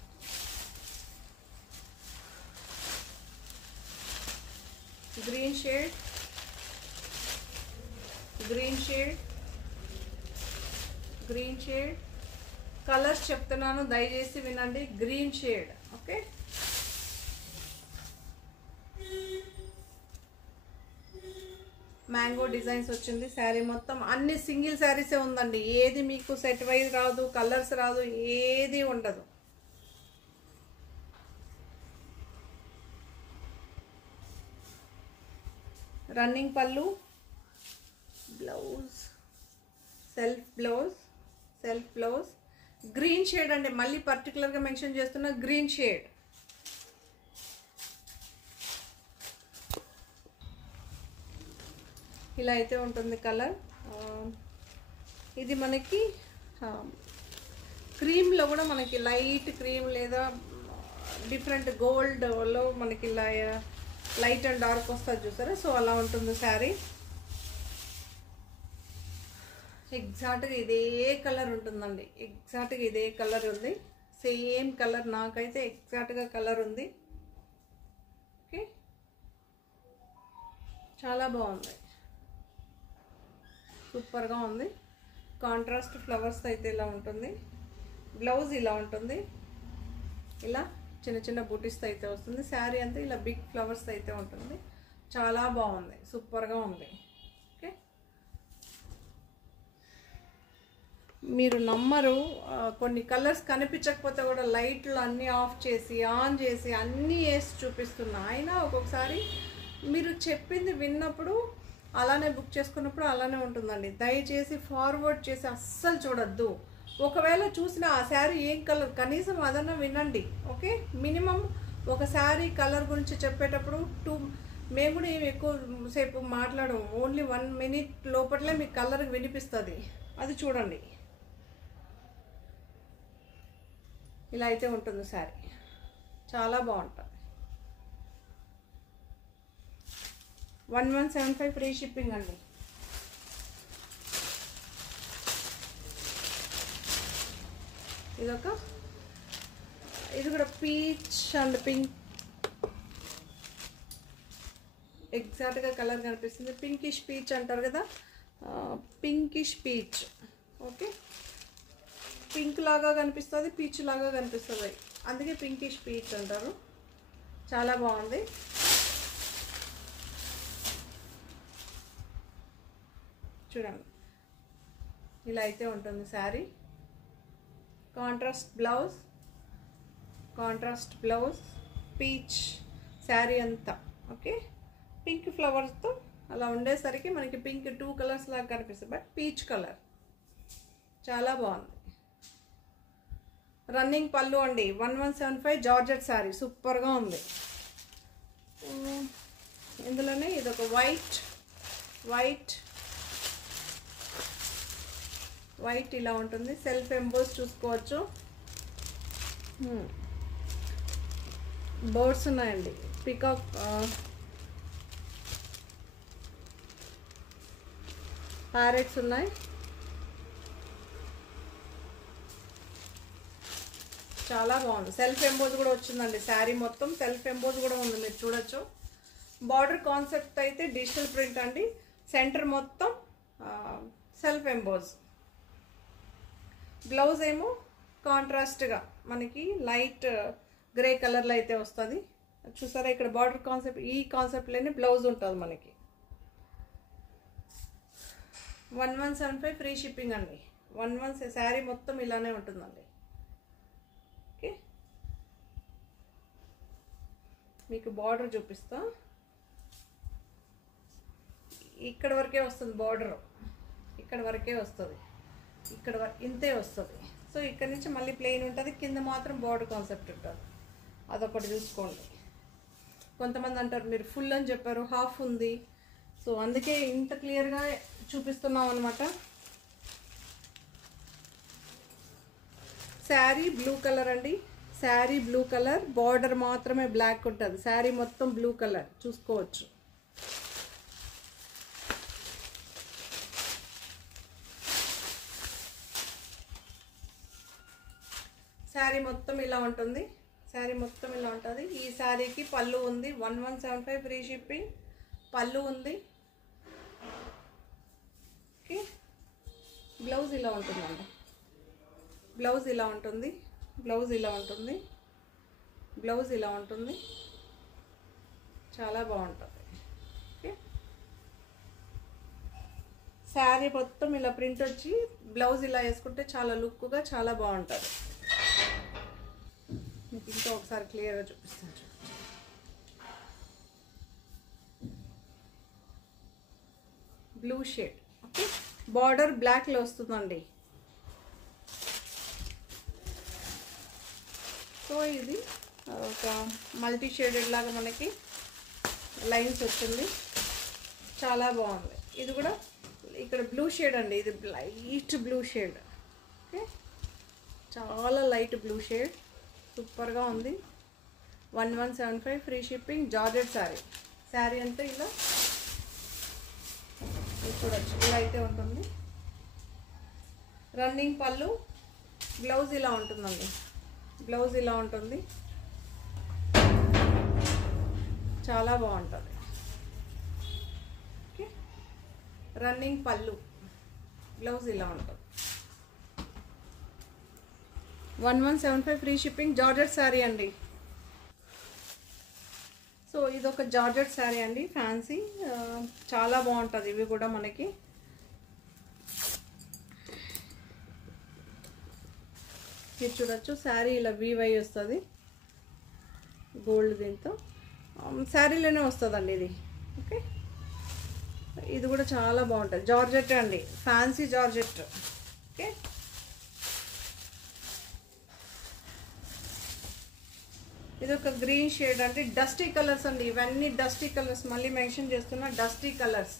Green shade colours చెప్తున్నాను, దయచేసి వినండి. Green shade. Okay, mango designs వచ్చింది శారీ మొత్తం. అన్ని సింగిల్ శారీసే ఉందండి. ఏది మీకు సెట్ వైజ్ రాదు, కలర్స్ రాదు, ఏది ఉండదు. రన్నింగ్ పళ్ళు, blouse, self blouse. Green shade అండి. మళ్ళీ పర్టికులర్గా మెన్షన్ చేస్తున్న గ్రీన్ షేడ్. ఇలా అయితే ఉంటుంది కలర్. ఇది మనకి క్రీమ్లో కూడా మనకి లైట్ క్రీమ్ లేదా డిఫరెంట్ గోల్డ్లో మనకి ఇలా లైట్ అండ్ డార్క్ వస్తుంది చూసారా. సో అలా ఉంటుంది శారీ. ఎగ్జాక్ట్గా ఇదే కలర్ ఉంటుందండి. ఇదే కలర్ ఉంది. Same colour. నాకైతే ఎగ్జాక్ట్గా కలర్ ఉంది. ఓకే, చాలా బాగుంది. సూపర్గా ఉంది. కాంట్రాస్ట్ ఫ్లవర్స్ అయితే ఇలా ఉంటుంది. బ్లౌజ్ ఇలా ఉంటుంది. ఇలా చిన్న చిన్న బూటీస్ అయితే వస్తుంది. శారీ అంతా ఇలా బిగ్ ఫ్లవర్స్ అయితే ఉంటుంది. చాలా బాగుంది. సూపర్గా ఉంది. ఓకే, మీరు నమ్మరు, కొన్ని కలర్స్ కనిపించకపోతే కూడా లైట్లు అన్నీ ఆఫ్ చేసి ఆన్ చేసి అన్నీ వేసి చూపిస్తున్నా. అయినా ఒక్కొక్కసారి మీరు చెప్పింది విన్నప్పుడు అలానే బుక్ చేసుకున్నప్పుడు అలానే ఉంటుందండి. దయచేసి ఫార్వర్డ్ చేసి అస్సలు చూడొద్దు. ఒకవేళ చూసిన ఆ శారీ ఏం కలర్ కనీసం అదన్నా వినండి. ఓకే, మినిమం ఒక శారీ కలర్ గురించి చెప్పేటప్పుడు మేము కూడా ఏమి ఎక్కువ సేపు మాట్లాడము. ఓన్లీ 1 minute లోపలే మీకు కలర్ వినిపిస్తుంది. అది చూడండి. ఇలా అయితే ఉంటుంది శారీ, చాలా బాగుంటుంది. 1175 ఫ్రీ షిప్పింగ్ అండి. ఇది కూడా పీచ్ అండ్ పింక్ ఎగ్జాక్ట్గా కలర్ కనిపిస్తుంది. పింకిష్ పీచ్ అంటారు కదా, పింకిష్ పీచ్. ఓకే, పింక్ లాగా కనిపిస్తుంది, పీచ్ లాగా కనిపిస్తుంది, అందుకే పింకిష్ పీచ్ అంటారు. చాలా బాగుంది. చూడండి, ఇలా అయితే ఉంటుంది sari. Contrast blouse, peach sari అంతా. ఓకే, పింక్ ఫ్లవర్స్తో అలా ఉండేసరికి మనకి పింక్ 2 కలర్స్ లాగా కనిపిస్తుంది, బట్ పీచ్ కలర్ చాలా బాగుంది. రన్నింగ్ పళ్ళు అండి. 1175 జార్జెట్ శారీ సూపర్గా ఉంది. ఇందులోనే ఇదొక వైట్ ఇలా ఉంటుంది. సెల్ఫ్ ఎంబోస్ చూసుకోవచ్చు. బర్డ్స్ ఉన్నాయండి, పికాక్, ప్యారెట్స్ ఉన్నాయి. చాలా బాగుంది. సెల్ఫ్ ఎంబోజ్ కూడా వచ్చిందండి. శారీ మొత్తం సెల్ఫ్ ఎంబోజ్ కూడా ఉంది, మీరు చూడొచ్చు. బార్డర్ కాన్సెప్ట్ అయితే డిజిటల్ ప్రింట్ అండి. సెంటర్ మొత్తం సెల్ఫ్ ఎంబోజ్. బ్లౌజ్ ఏమో కాంట్రాస్ట్గా మనకి లైట్ గ్రే కలర్లో అయితే వస్తుంది. చూసారా, ఇక్కడ బార్డర్ కాన్సెప్ట్, ఈ కాన్సెప్ట్లోనే బ్లౌజ్ ఉంటుంది మనకి. 1175 ఫ్రీ షిప్పింగ్ అండి. 11 శారీ మొత్తం ఇలానే ఉంటుందండి. ఓకే, మీకు బార్డర్ చూపిస్తా. ఇక్కడ వరకే వస్తుంది బార్డర్, ఇక్కడ వరకే వస్తుంది, ఇక్కడ ఇంతే వస్తుంది. సో ఇక్కడ నుంచి మళ్ళీ ప్లెయిన్ ఉంటుంది, కింద మాత్రం బార్డర్ కాన్సెప్ట్ ఉంటుంది. అదొకటి చూసుకోండి. కొంతమంది అంటారు మీరు ఫుల్ అని చెప్పారు, హాఫ్ ఉంది. సో అందుకే ఇంత క్లియర్గా చూపిస్తున్నాం అనమాట. శారీ బ్లూ కలర్ అండి. శారీ బ్లూ కలర్, బార్డర్ మాత్రమే బ్లాక్ ఉంటుంది. శారీ మొత్తం బ్లూ కలర్ చూసుకోవచ్చు. శారీ మొత్తం ఇలా ఉంటుంది. ఈ శారీకి పళ్ళు ఉంది. 1175 ఫ్రీ షిప్పింగ్. పళ్ళు ఉంది. ఓకే, బ్లౌజ్ ఇలా ఉంటుందండి. బ్లౌజ్ ఇలా ఉంటుంది. చాలా బాగుంటుంది. ఓకే, శారీ మొత్తం ఇలా ప్రింట్ వచ్చి బ్లౌజ్ ఇలా వేసుకుంటే చాలా లుక్గా చాలా బాగుంటుంది. మీకు ఇంకా ఒకసారి క్లియర్గా చూపిస్తాను. Blue shade. ఓకే, బార్డర్ బ్లాక్లో వస్తుందండి. సో ఇది ఒక మల్టీ షేడెడ్ లాగా మనకి లైన్స్ వచ్చింది, చాలా బాగుంది. ఇది కూడా ఇక్కడ బ్లూ షేడ్ అండి, ఇది లైట్ బ్లూ షేడ్. ఓకే, చాలా లైట్ బ్లూ షేడ్, సూపర్గా ఉంది. 1175 ఫ్రీ షిప్పింగ్. జార్జెట్ శారీ అంతా ఇలా చూడొచ్చు, ఇలా అయితే ఉంటుంది. రన్నింగ్ పళ్ళు, బ్లౌజ్ ఇలా ఉంటుందండి. చాలా బాగుంటుంది. ఓకే, రన్నింగ్ పళ్ళు, బ్లౌజ్ ఇలా ఉంటుంది. 1175 ఫ్రీ షిప్పింగ్. జార్జెట్ శారీ అండి. సో ఇదొక జార్జెట్ శారీ అండి, ఫ్యాన్సీ, చాలా బాగుంటుంది. ఇవి కూడా మనకి మీరు చూడొచ్చు. శారీ ఇలా వీవ్ అయి వస్తుంది, గోల్డ్ దీంతో శారీలోనే వస్తుందండి. ఇది ఓకే, ఇది కూడా చాలా బాగుంటుంది. జార్జెట్ అండి, ఫ్యాన్సీ జార్జెట్. ఓకే, ఇది ఒక గ్రీన్ షేడ్ అండి. డస్టీ కలర్స్ అండి, ఇవన్నీ డస్టీ కలర్స్. మళ్ళీ మెన్షన్ చేస్తున్నా, డస్టీ కలర్స్.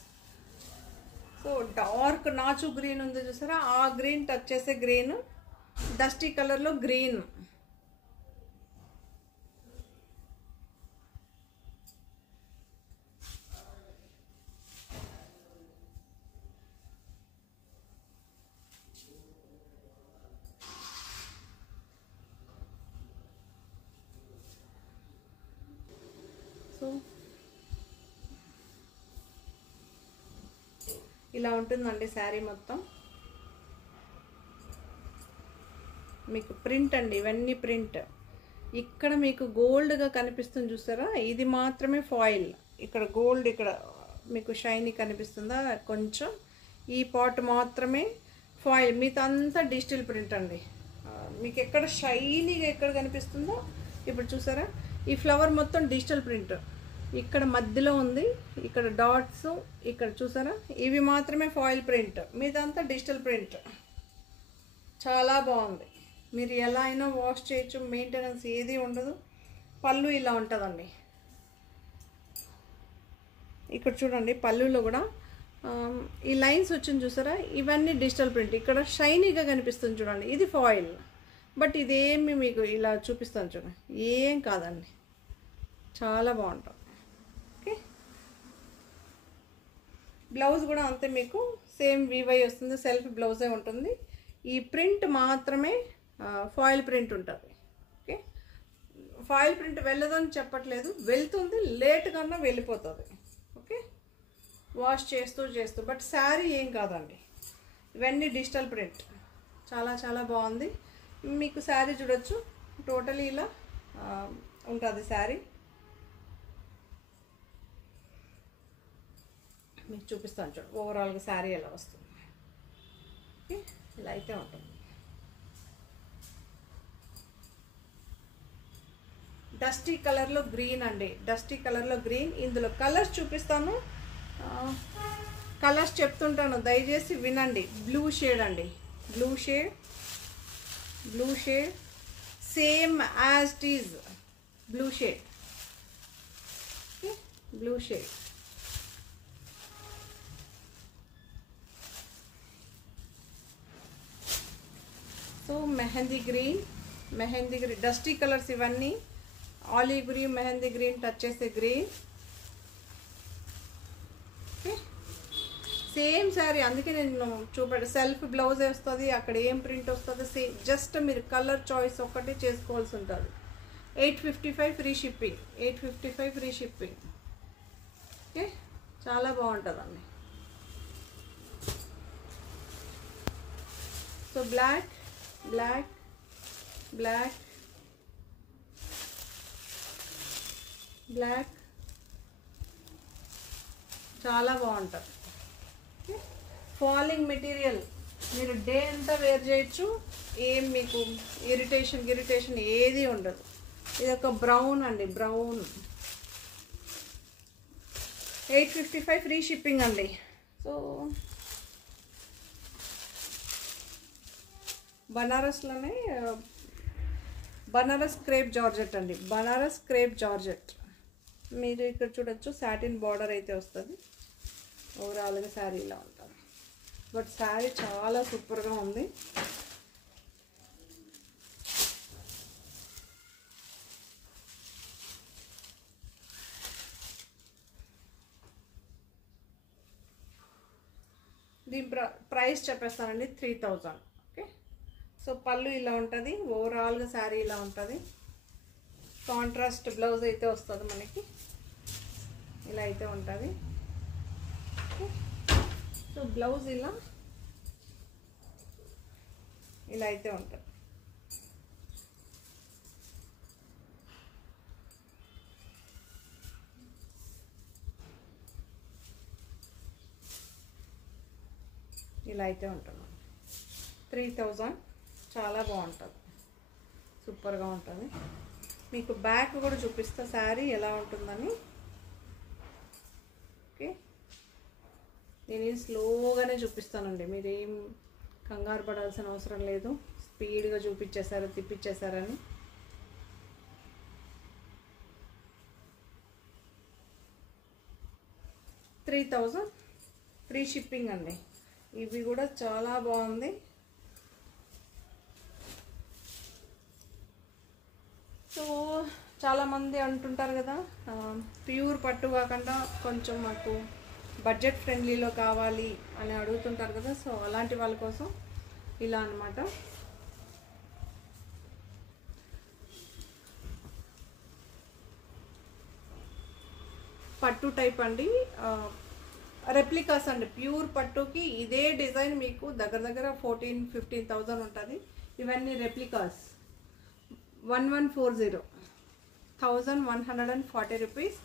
సో డార్క్ నాచు గ్రీన్ ఉంది చూసారా, ఆ గ్రీన్ టచ్ చేసే గ్రీన్, డస్టీ కలర్లో గ్రీన్. సో ఇలా ఉంటుందండి శారీ మొత్తం. మీకు ప్రింట్ అండి, ఇవన్నీ ప్రింట్. ఇక్కడ మీకు గోల్డ్గా కనిపిస్తుంది చూసారా, ఇది మాత్రమే ఫాయిల్. ఇక్కడ గోల్డ్, ఇక్కడ మీకు షైనీ కనిపిస్తుందా కొంచెం, ఈ పార్ట్ మాత్రమే ఫాయిల్. మిగతా అంతా డిజిటల్ ప్రింట్ అండి. మీకు ఎక్కడ షైనీగా ఎక్కడ కనిపిస్తుందో ఇప్పుడు చూసారా, ఈ ఫ్లవర్ మొత్తం డిజిటల్ ప్రింట్. ఇక్కడ మధ్యలో ఉంది, ఇక్కడ డాట్స్, ఇక్కడ చూసారా, ఇవి మాత్రమే ఫాయిల్ ప్రింట్, మీదంతా డిజిటల్ ప్రింట్. చాలా బాగుంది. మీరు ఎలా అయినా వాష్ చేయొచ్చు, మెయింటెనెన్స్ ఏది ఉండదు. పళ్ళు ఇలా ఉంటుందండి. ఇక్కడ చూడండి, పళ్ళులో కూడా ఈ లైన్స్ వచ్చింది చూసారా, ఇవన్నీ డిజిటల్ ప్రింట్. ఇక్కడ షైనీగా కనిపిస్తుంది చూడండి, ఇది ఫాయిల్. బట్ ఇదేమి మీకు ఇలా చూపిస్తాను చూడండి, ఏం కాదండి, చాలా బాగుంటుంది. ఓకే, బ్లౌజ్ కూడా అంతే, మీకు సేమ్ వీవై వస్తుంది, సెల్ఫ్ బ్లౌజే ఉంటుంది. ఈ ప్రింట్ మాత్రమే ఫాయిల్ ప్రింట్ ఉంటుంది. ఓకే, ఫాయిల్ ప్రింట్ వెళ్ళదని చెప్పట్లేదు, వెళ్తుంది, లేట్ కన్నా వెళ్ళిపోతుంది. ఓకే, వాష్ చేస్తూ బట్ శారీ ఏం కాదండి, ఇవన్నీ డిజిటల్ ప్రింట్. చాలా చాలా బాగుంది. మీకు శారీ చూడొచ్చు, టోటలీ ఇలా ఉంటుంది శారీ. మీకు చూపిస్తాను చూడండి, ఓవరాల్గా శారీ ఎలా వస్తుంది. ఓకే, ఇలా అయితే ఉంటుంది. డస్టీ కలర్లో గ్రీన్ అండి, డస్టీ కలర్లో గ్రీన్. ఇందులో కలర్స్ చూపిస్తాను, కలర్స్ చెప్తుంటాను, దయచేసి వినండి. బ్లూ షేడ్ అండి, blue shade, blue shade same as it is blue shade. Okay, blue shade. So mehndi green, mehndi green, dusty colours ఇవన్నీ. Olive green, mehndi green touch చేసే గ్రీన్. ఓకే, సేమ్ శారీ, అందుకే నేను చూపెట్టు, సెల్ఫ్ బ్లౌజ్ వస్తుంది, అక్కడ ఏం ప్రింట్ వస్తుంది సేమ్. జస్ట్ మీరు కలర్ చాయిస్ ఒక్కటి చేసుకోవాల్సి ఉంటుంది. 855 free shipping, 855 free shipping. Okay, చాలా బాగుంటుందండి. So black, black, black, black, చాలా బాగుంటుంది. ఫాలింగ్ మెటీరియల్, మీరు డే అంతా వేర్ చేయొచ్చు, ఏం మీకు ఇరిటేషన్ ఏది ఉండదు. ఇది ఒక బ్రౌన్ అండి, బ్రౌన్. 855 ఫ్రీ షిప్పింగ్ అండి. సో బనారస్లోనే బనారస్ క్రేప్ జార్జెట్ అండి, బనారస్ క్రేప్ జార్జెట్. మీరు ఇక్కడ చూడొచ్చు, సాటిన్ బార్డర్ అయితే వస్తుంది. ఓవరాల్గా శారీ ఇలా ఉంటుంది. బట్ శారీ చాలా సూపర్గా ఉంది. దీని ప్రైస్ చెప్పేస్తానండి, 3000. ఓకే, సో పళ్ళు ఇలా ఉంటుంది, ఓవరాల్గా శారీ ఇలా ఉంటుంది. కాంట్రాస్ట్ బ్లౌజ్ అయితే వస్తుంది మనకి, ఇలా అయితే ఉంటుంది. సో బ్లౌజ్ ఇలా అయితే ఉంటుంది. ఇలా అయితే ఉంటుంది. 3000, చాలా బాగుంటుంది, సూపర్గా ఉంటుంది. మీకు బ్యాక్ కూడా చూపిస్తా శారీ ఎలా ఉంటుందని. నేను స్లోగానే చూపిస్తానండి, మీరేం కంగారు పడాల్సిన అవసరం లేదు. స్పీడ్గా చూపించేశారు, తిప్పించేశారని. $3,000 ఫ్రీ షిప్పింగ్ అండి. ఇవి కూడా చాలా బాగుంది. సో చాలామంది అంటుంటారు కదా, ప్యూర్ పట్టు కాకుండా కొంచెం మాకు బడ్జెట్ ఫ్రెండ్లీలో కావాలి అని అడుగుతుంటారు కదా. సో అలాంటి వాళ్ళ కోసం ఇలా అన్నమాట. పట్టు టైప్ అండి, రెప్లికాస్ అండి. ప్యూర్ పట్టుకి ఇదే డిజైన్ మీకు దగ్గర దగ్గర 14,000-15,000 ఉంటుంది. ఇవన్నీ రెప్లికాస్. 1140 1140 రూపీస్.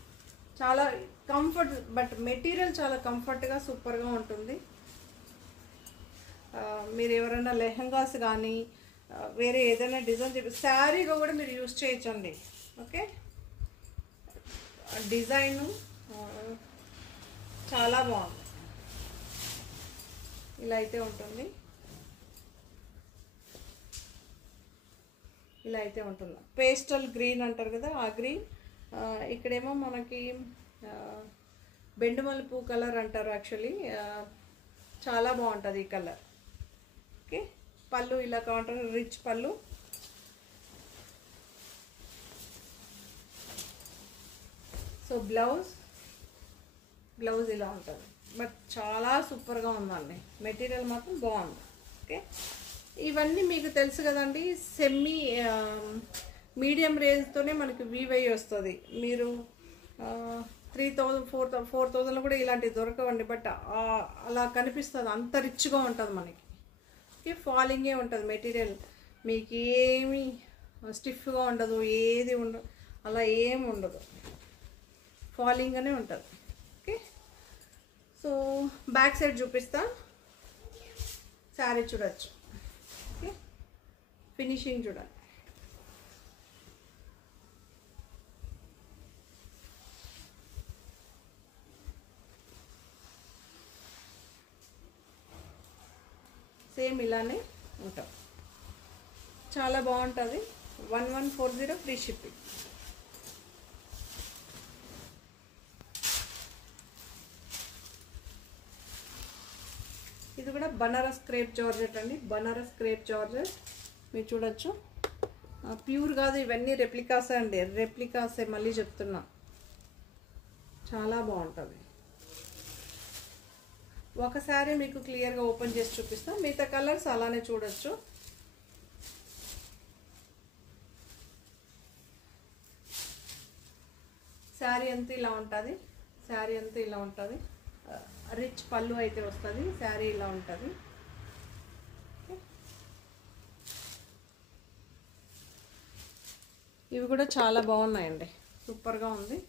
చాలా కంఫర్ట్, బట్ మెటీరియల్ చాలా కంఫర్ట్గా సూపర్గా ఉంటుంది. మీరు ఎవరైనా లెహంగాస్ కానీ వేరే ఏదైనా డిజైన్ చెప్పి శారీగా కూడా మీరు యూజ్ చేయొచ్చండి. ఓకే, డిజైను చాలా బాగుంది. ఇలా అయితే ఉంటుంది, ఇలా అయితే ఉంటుంది. పేస్టల్ గ్రీన్ అంటారు కదా, ఆ గ్రీన్. ఇక్కడేమో మనకి బెండు మలుపు కలర్ అంటారు యాక్చువల్లీ. చాలా బాగుంటుంది ఈ కలర్. ఓకే, పళ్ళు ఇలా కాంట్రాస్ట్ రిచ్ పళ్ళు. సో బ్లౌజ్ ఇలా ఉంటుంది, బట్ చాలా సూపర్గా ఉందండి. మెటీరియల్ మాత్రం బాగుంది. ఓకే, ఇవన్నీ మీకు తెలుసు కదండి, సెమీ మీడియం రేంజ్తోనే మనకి వీవై వస్తుంది. మీరు 3,000 4,000 కూడా ఇలాంటివి దొరకవండి, బట్ అలా కనిపిస్తుంది. అంత రిచ్గా ఉంటుంది మనకి. ఓకే, ఫాలింగే ఉంటుంది మెటీరియల్, మీకు ఏమి స్టిఫ్గా ఉండదు, ఏది ఉండదు, అలా ఏమి ఉండదు, ఫాలింగ్గానే ఉంటుంది. ఓకే, సో బ్యాక్ సైడ్ చూపిస్తా, శారీ చూడొచ్చు. ఓకే, ఫినిషింగ్ చూడండి. సేమ్ ఇలానే ఉంటాం, చాలా బాగుంటుంది. 1140 ఫ్రీ షిప్పింగ్. ఇది కూడా బనారస్ క్రేప్ జార్జెట్ అండి, బనారస్ క్రేప్ జార్జెట్ మీరు చూడొచ్చు. ప్యూర్ కాదు, ఇవన్నీ రెప్లికాసే అండి, రెప్లికాసే. మళ్ళీ చెప్తున్నా, చాలా బాగుంటుంది. ఒకసారి మీకు క్లియర్గా ఓపెన్ చేసి చూపిస్తాం, మిగతా కలర్స్ అలానే చూడొచ్చు. శారీ అంతా ఇలా ఉంటుంది, శారీ అంతా ఇలా ఉంటుంది. రిచ్ పళ్ళు అయితే వస్తుంది, శారీ ఇలా ఉంటుంది. ఇవి కూడా చాలా బాగున్నాయండి, సూపర్గా ఉంది.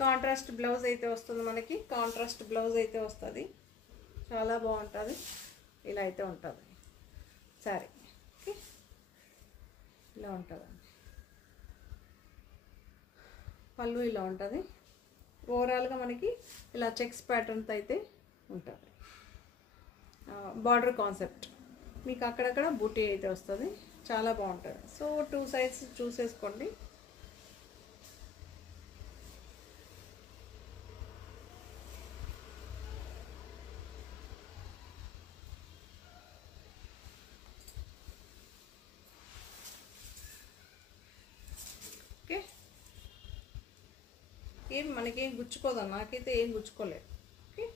కాంట్రాస్ట్ బ్లౌజ్ అయితే వస్తుంది మనకి, కాంట్రాస్ట్ బ్లౌజ్ అయితే వస్తుంది, చాలా బాగుంటుంది. ఇలా అయితే ఉంటుంది సారీ. ఓకే, ఇలా ఉంటుందండి. పళ్ళు ఇలా ఉంటుంది. ఓవరాల్గా మనకి ఇలా చెక్స్ ప్యాటర్న్తో అయితే ఉంటుంది. బార్డర్ కాన్సెప్ట్ మీకు అక్కడక్కడ బూటీ అయితే వస్తుంది, చాలా బాగుంటుంది. So 2 sides చూసేసుకోండి. ఓకే, మనకేం గుచ్చుకోదన్న, నాకైతే ఏం గుచ్చుకోలేదు. ఓకే,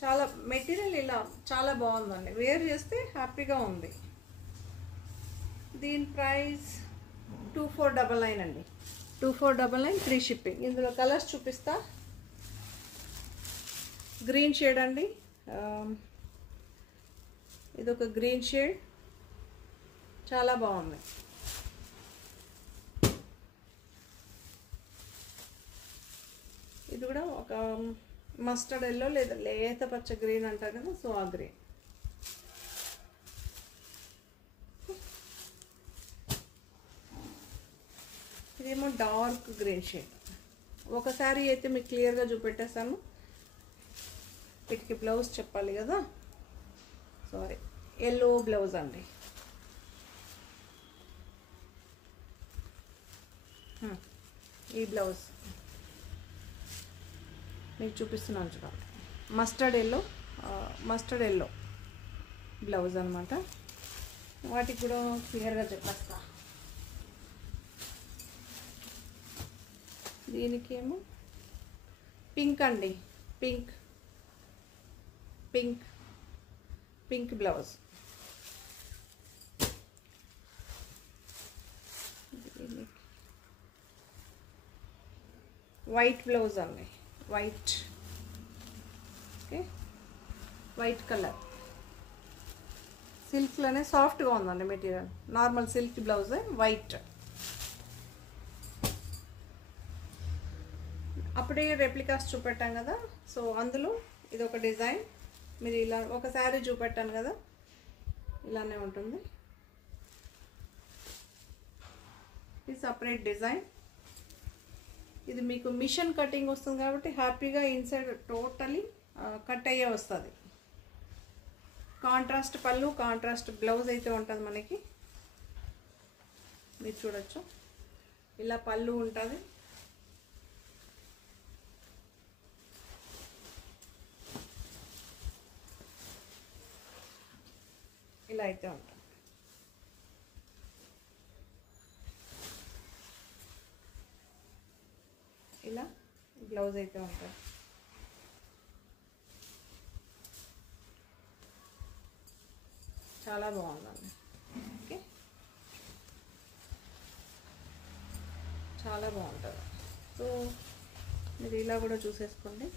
చాలా మెటీరియల్ ఇలా చాలా బాగుందండి, వేర్ చేస్తే హ్యాపీగా ఉంది. దీని ప్రైస్ 2499 అండి, 2499 ఫ్రీ షిప్పింగ్. ఇందులో కలర్స్ చూపిస్తా. గ్రీన్ షేడ్ అండి, ఇదొక గ్రీన్ షేడ్, చాలా బాగుంది. ఇది కూడా ఒక మస్టర్డ్ ఎల్లో లేదా లేత పచ్చ గ్రీన్ అంటారు కదా, సో ఆ గ్రీన్. ఇదేమో డార్క్ గ్రీన్ షేడ్. ఒకసారి అయితే మీకు క్లియర్గా చూపెట్టేస్తాను, వీటికి బ్లౌజ్ చెప్పాలి కదా, సారీ ఎల్లో బ్లౌజ్ అండి. ఈ బ్లౌజ్ మీకు చూపిస్తున్నాను చూడండి, మస్టర్డ్ ఎల్లో బ్లౌజ్ అనమాట. వాటికి కూడా క్లియర్గా చెప్పేస్తా. దీనికేమో పింక్ అండి, పింక్ బ్లౌజ్. వైట్ బ్లౌజ్ అండి, వైట్. ఓకే, వైట్ కలర్ సిల్క్లోనే సాఫ్ట్గా ఉందండి మెటీరియల్, నార్మల్ సిల్క్ బ్లౌజే వైట్. అప్పుడే రెప్లికాస్ చూపెట్టాం కదా, సో అందులో ఇది ఒక డిజైన్. మీరు ఇలా ఒక శారీ చూపెట్టాను కదా, ఇలానే ఉంటుంది. ఇది సపరేట్ డిజైన్. ఇది మీకు మిషన్ కటింగ్ వస్తుంది కాబట్టి హ్యాపీగా ఇన్సైడ్ టోటలీ కట్ అయ్యే వస్తుంది. కాంట్రాస్ట్ పళ్ళు, కాంట్రాస్ట్ బ్లౌజ్ అయితే ఉంటుంది మనకి. మీరు చూడొచ్చు, ఇలా పళ్ళు ఉంటుంది. ఇలా అయితే ఉంటుంది. ఇలా బ్లౌజ్ అయితే ఉంటుంది. చాలా బాగుందండి. ఓకే, చాలా బాగుంటుంది. సో మీరు ఇలా కూడా చూసేసుకోండి.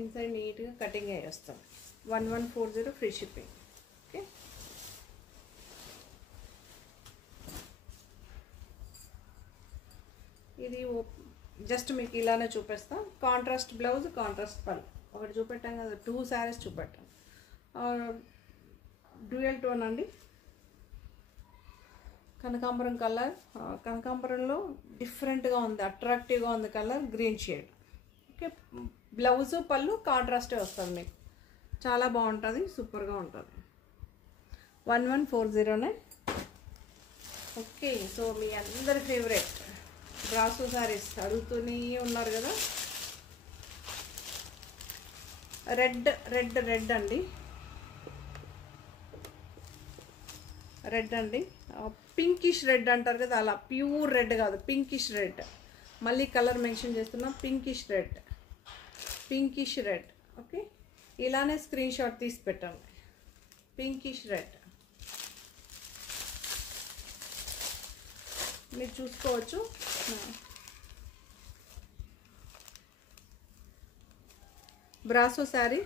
ఇన్సైడ్ నీట్గా కటింగ్ అయ్యి వస్తుంది. 1140 ఫ్రీ షిప్పింగ్. ఓకే, ఇది జస్ట్ మీకు ఇలానే చూపిస్తాం. కాంట్రాస్ట్ బ్లౌజ్, కాంట్రాస్ట్ పళ్ళు ఒకటి చూపెట్టాం కదా, 2 శారీస్ చూపెట్టాం. డ్యూయల్ టోన్ అండి, కనకాంబరం కలర్. కనకాంబరంలో డిఫరెంట్గా ఉంది, అట్రాక్టివ్గా ఉంది colour, green shade. Okay, blouse పళ్ళు కాంట్రాస్టే వస్తుంది మీకు. చాలా బాగుంటుంది, సూపర్గా ఉంటుంది. 1140నే. ఓకే, సో మీ అందరి ఫేవరెట్ బ్రాసో శారీస్ అడుగుతూనే ఉన్నారు కదా. రెడ్ అండి, పింకిష్ రెడ్ అంటారు కదా, అలా ప్యూర్ రెడ్ కాదు, పింకిష్ రెడ్. మళ్ళీ కలర్ మెన్షన్ చేస్తున్నాం, పింకిష్ రెడ్. ఓకే, ఇలానే స్క్రీన్ షాట్ తీసి పెట్టండి. పింకిష్ రెడ్ మీరు చూసుకోవచ్చు. బ్రాసో శారీ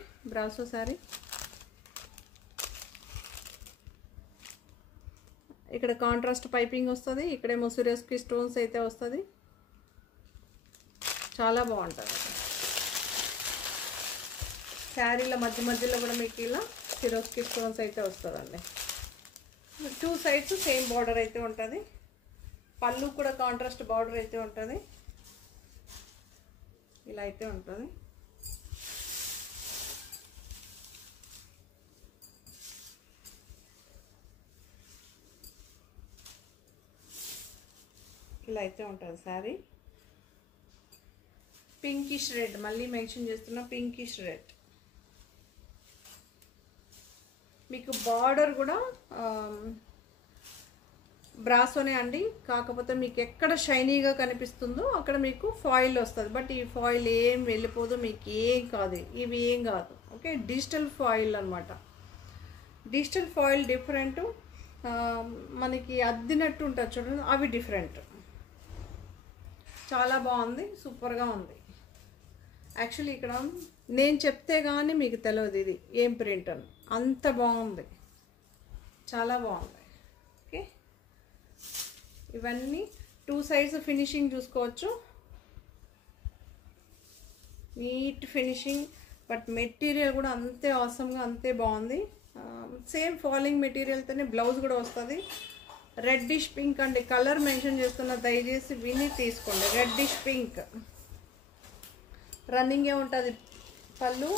ఇక్కడ కాంట్రాస్ట్ పైపింగ్ వస్తుంది, ఇక్కడేమో సిరోస్కి స్టోన్స్ అయితే వస్తుంది. చాలా బాగుంటుంది. శారీల మధ్యలో కూడా మీకు ఇలా సిరోస్కి స్టోన్స్ అయితే వస్తుందండి. 2 సైడ్స్ సేమ్ బార్డర్ అయితే ఉంటుంది. పళ్ళు కూడా కాంట్రాస్ట్ బార్డర్ అయితే ఉంటుంది. ఇలా అయితే ఉంటుంది. ఇలా అయితే ఉంటుంది శారీ. పింకిష్ రెడ్, మళ్ళీ మెన్షన్ చేస్తున్నా, పింకిష్ రెడ్. మీకు బార్డర్ కూడా బ్రాసోనే అండి, కాకపోతే మీకు ఎక్కడ షైనీగా కనిపిస్తుందో అక్కడ మీకు ఫాయిల్ వస్తుంది. బట్ ఈ ఫాయిల్ ఏం వెళ్ళిపోదు, మీకు ఏం కాదు, ఇవి ఏం కాదు. ఓకే, డిజిటల్ ఫాయిల్ అనమాట. డిజిటల్ ఫాయిల్ డిఫరెంట్, మనకి అద్దినట్టు ఉంటుంది చూడండి, అవి డిఫరెంట్. చాలా బాగుంది, సూపర్గా ఉంది. యాక్చువల్లీ ఇక్కడ నేను చెప్తే కానీ మీకు తెలియదు ఇది ఏం ప్రింట్ అని, అంత బాగుంది, చాలా బాగుంది. ఓకే. ఇవన్నీ 2 సైడ్స్ ఫినిషింగ్ చూసుకోవచ్చు, నీట్ ఫినిషింగ్. బట్ మెటీరియల్ కూడా అంతే ఆసమ్గా అంతే బాగుంది. సేమ్ ఫాలింగ్ మెటీరియల్తోనే బ్లౌజ్ కూడా వస్తుంది. రెడ్డిష్ పింక్ అండి, కలర్ మెన్షన్ చేస్తున్న, దయచేసి విని తీసుకోండి. రెడ్డిష్ పింక్ రన్నింగే ఉంటుంది. పళ్ళు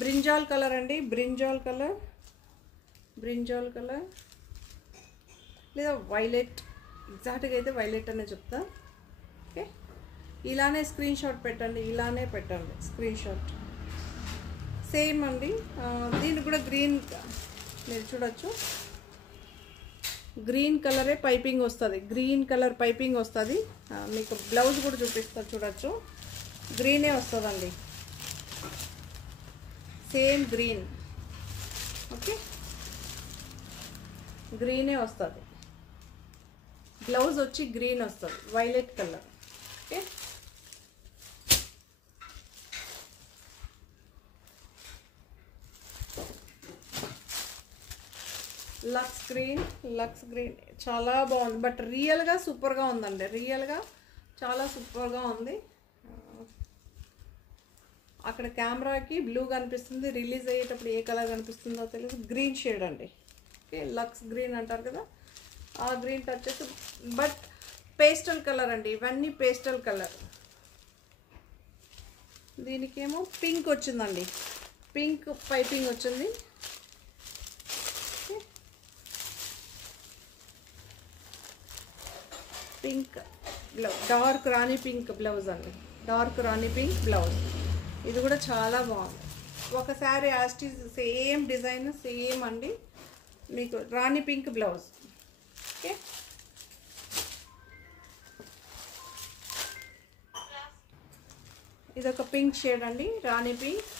బ్రింజాల్ కలర్ అండి, బ్రింజాల్ కలర్ లేదా వైలెట్, ఎగ్జాక్ట్గా అయితే వైలెట్ అనే చెప్తా. ఓకే, ఇలానే స్క్రీన్ షాట్ పెట్టండి, ఇలానే పెట్టండి స్క్రీన్ షాట్. సేమ్ అండి. దీనికి కూడా గ్రీన్ మీరు చూడొచ్చు, గ్రీన్ కలరే పైపింగ్ వస్తుంది, గ్రీన్ కలర్ పైపింగ్ వస్తుంది. మీకు బ్లౌజ్ కూడా చూపిస్తారు, చూడొచ్చు గ్రీనే వస్తుందండి, సేమ్ గ్రీన్. ఓకే, గ్రీనే వస్తుంది, బ్లౌజ్ వచ్చి గ్రీన్ వస్తుంది, violet colour. Okay, lux green చాలా బాగుంది. బట్ రియల్గా సూపర్గా ఉందండి, రియల్గా చాలా సూపర్గా ఉంది. అక్కడ కెమెరాకి బ్లూ కనిపిస్తుంది, రిలీజ్ అయ్యేటప్పుడు ఏ కలర్ కనిపిస్తుందో తెలియదు. గ్రీన్ షేడ్ అండి. ఓకే, లక్స్ గ్రీన్ అంటారు కదా, ఆ గ్రీన్ టచ్ చేసి, బట్ పేస్టల్ కలర్ అండి, ఇవన్నీ పేస్టల్ కలర్. దీనికేమో పింక్ వచ్చిందండి, పింక్ పైపింగ్ వచ్చింది. పింక్ బ్లౌజ్, డార్క్ రాణి పింక్ బ్లౌజ్ అండి, డార్క్ రాణి పింక్ బ్లౌజ్. ఇది కూడా చాలా బాగుంది. ఒక శారీ యాస్టీజ్ సేమ్ డిజైన్ సేమ్ అండి, మీకు రాణి పింక్ బ్లౌజ్. ఓకే, ఇది ఒక పింక్ షేడ్ అండి, రాణి పింక్.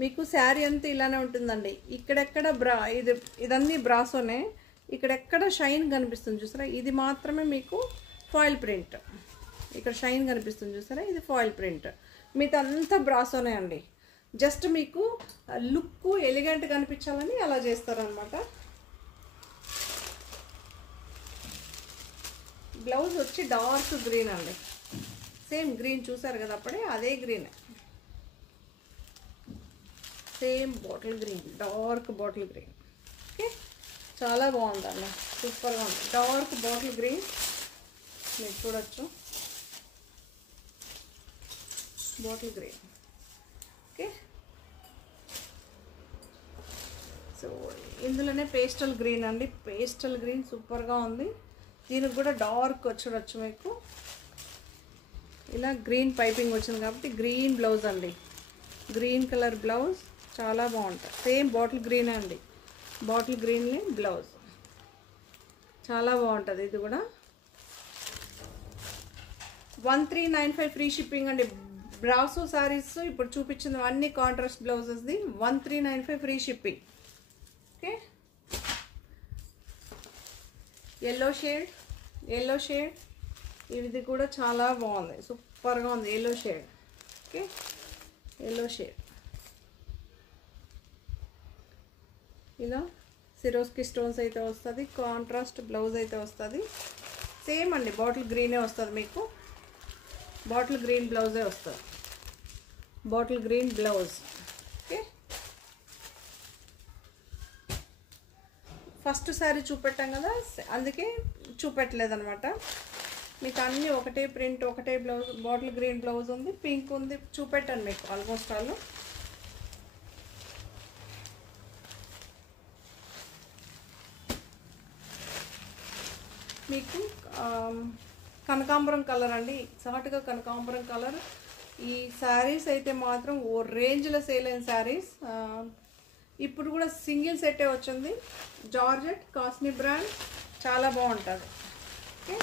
మీకు శారీ అంతా ఇలానే ఉంటుందండి. ఇక్కడెక్కడ ఇదన్నీ బ్రాసోనే, ఇక్కడెక్కడ షైన్ కనిపిస్తుంది చూసారా, ఇది మాత్రమే మీకు ఫాయిల్ ప్రింట్. ఇక్కడ షైన్ కనిపిస్తుంది చూసారా, ఇది ఫాయిల్ ప్రింట్. మీతో అంతా బ్రాసోనే అండి. జస్ట్ మీకు లుక్ ఎలిగెంట్ కనిపించాలని అలా చేస్తారనమాట. బ్లౌజ్ వచ్చి డార్క్ గ్రీన్ అండి, సేమ్ గ్రీన్ చూసారు కదా అప్పుడే, అదే green, same bottle green, dark bottle green. Okay, చాలా బాగుందండి, సూపర్గా ఉంది. డార్క్ బాటిల్ గ్రీన్ మీరు చూడొచ్చు, బాటిల్ గ్రీన్. ఓకే, సో ఇందులోనే పేస్టల్ గ్రీన్ అండి, పేస్టల్ గ్రీన్ సూపర్గా ఉంది. దీనికి కూడా డార్క్ చూడొచ్చు, మీకు ఇలా గ్రీన్ పైపింగ్ వచ్చింది కాబట్టి గ్రీన్ బ్లౌజ్ అండి, గ్రీన్ కలర్ బ్లౌజ్ చాలా బాగుంటుంది. సేమ్ బాటిల్ గ్రీన్ అండి, బాటిల్ గ్రీన్లే బ్లౌజ్ చాలా బాగుంటుంది. ఇది కూడా 1395 ఫ్రీ షిప్పింగ్ అండి. బ్రాసో శారీస్ ఇప్పుడు చూపించిన అన్ని కాంట్రాస్ట్ బ్లౌజెస్ది 1395 free shipping. Okay, yellow shade ఇది కూడా చాలా బాగుంది, సూపర్గా ఉంది. Yellow shade. Okay, yellow shade ఇలా సిరోస్కి స్టోన్స్ అయితే వస్తుంది, కాంట్రాస్ట్ బ్లౌజ్ అయితే వస్తుంది. సేమ్ అండి, బాటిల్ గ్రీనే వస్తుంది, మీకు బాటిల్ గ్రీన్ బ్లౌజే వస్తుంది, bottle green blouse. Okay, first sari చూపెట్టాం కదా, అందుకే చూపెట్టలేదన్నమాట. మీకు అన్నీ ఒకటే ప్రింట్, ఒకటే బ్లౌజ్, బాటిల్ గ్రీన్ బ్లౌజ్ ఉంది, పింక్ ఉంది, చూపెట్టాను మీకు ఆల్మోస్ట్ ఆల్. మీకు కనకాంబరం కలర్ అండి, ఎగ్జాక్ట్గా కనకాంబరం కలర్. ఈ శారీస్ అయితే మాత్రం ఓ రేంజ్లో సేల్ అయిన శారీస్. ఇప్పుడు కూడా సింగిల్ సెట్టే వచ్చింది, జార్జెట్ కాస్ట్లీ బ్రాండ్, చాలా బాగుంటుంది. ఓకే,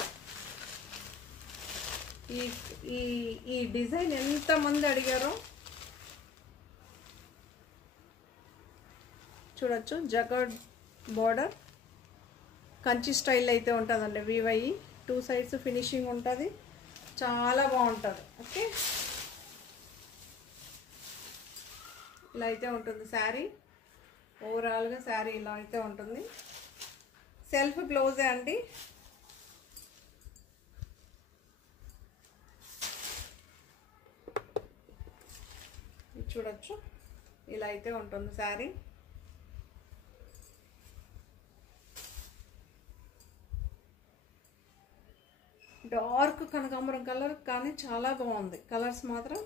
ఈ డిజైన్ ఎంతమంది అడిగారో చూడొచ్చు. జగడ్ బార్డర్ కంచి స్టైల్ అయితే ఉంటుందండి, వివై 2 సైడ్స్ ఫినిషింగ్ ఉంటుంది, చాలా బాగుంటుంది. ఓకే, ఇలా అయితే ఉంటుంది శారీ. ఓవరాల్గా శారీ ఇలా అయితే ఉంటుంది. సెల్ఫ్ బ్లౌజే అండి. చూడొచ్చు, ఇలా అయితే ఉంటుంది శారీ. డార్క్ కనకాంబరం కలర్, కానీ చాలా బాగుంది కలర్స్ మాత్రం.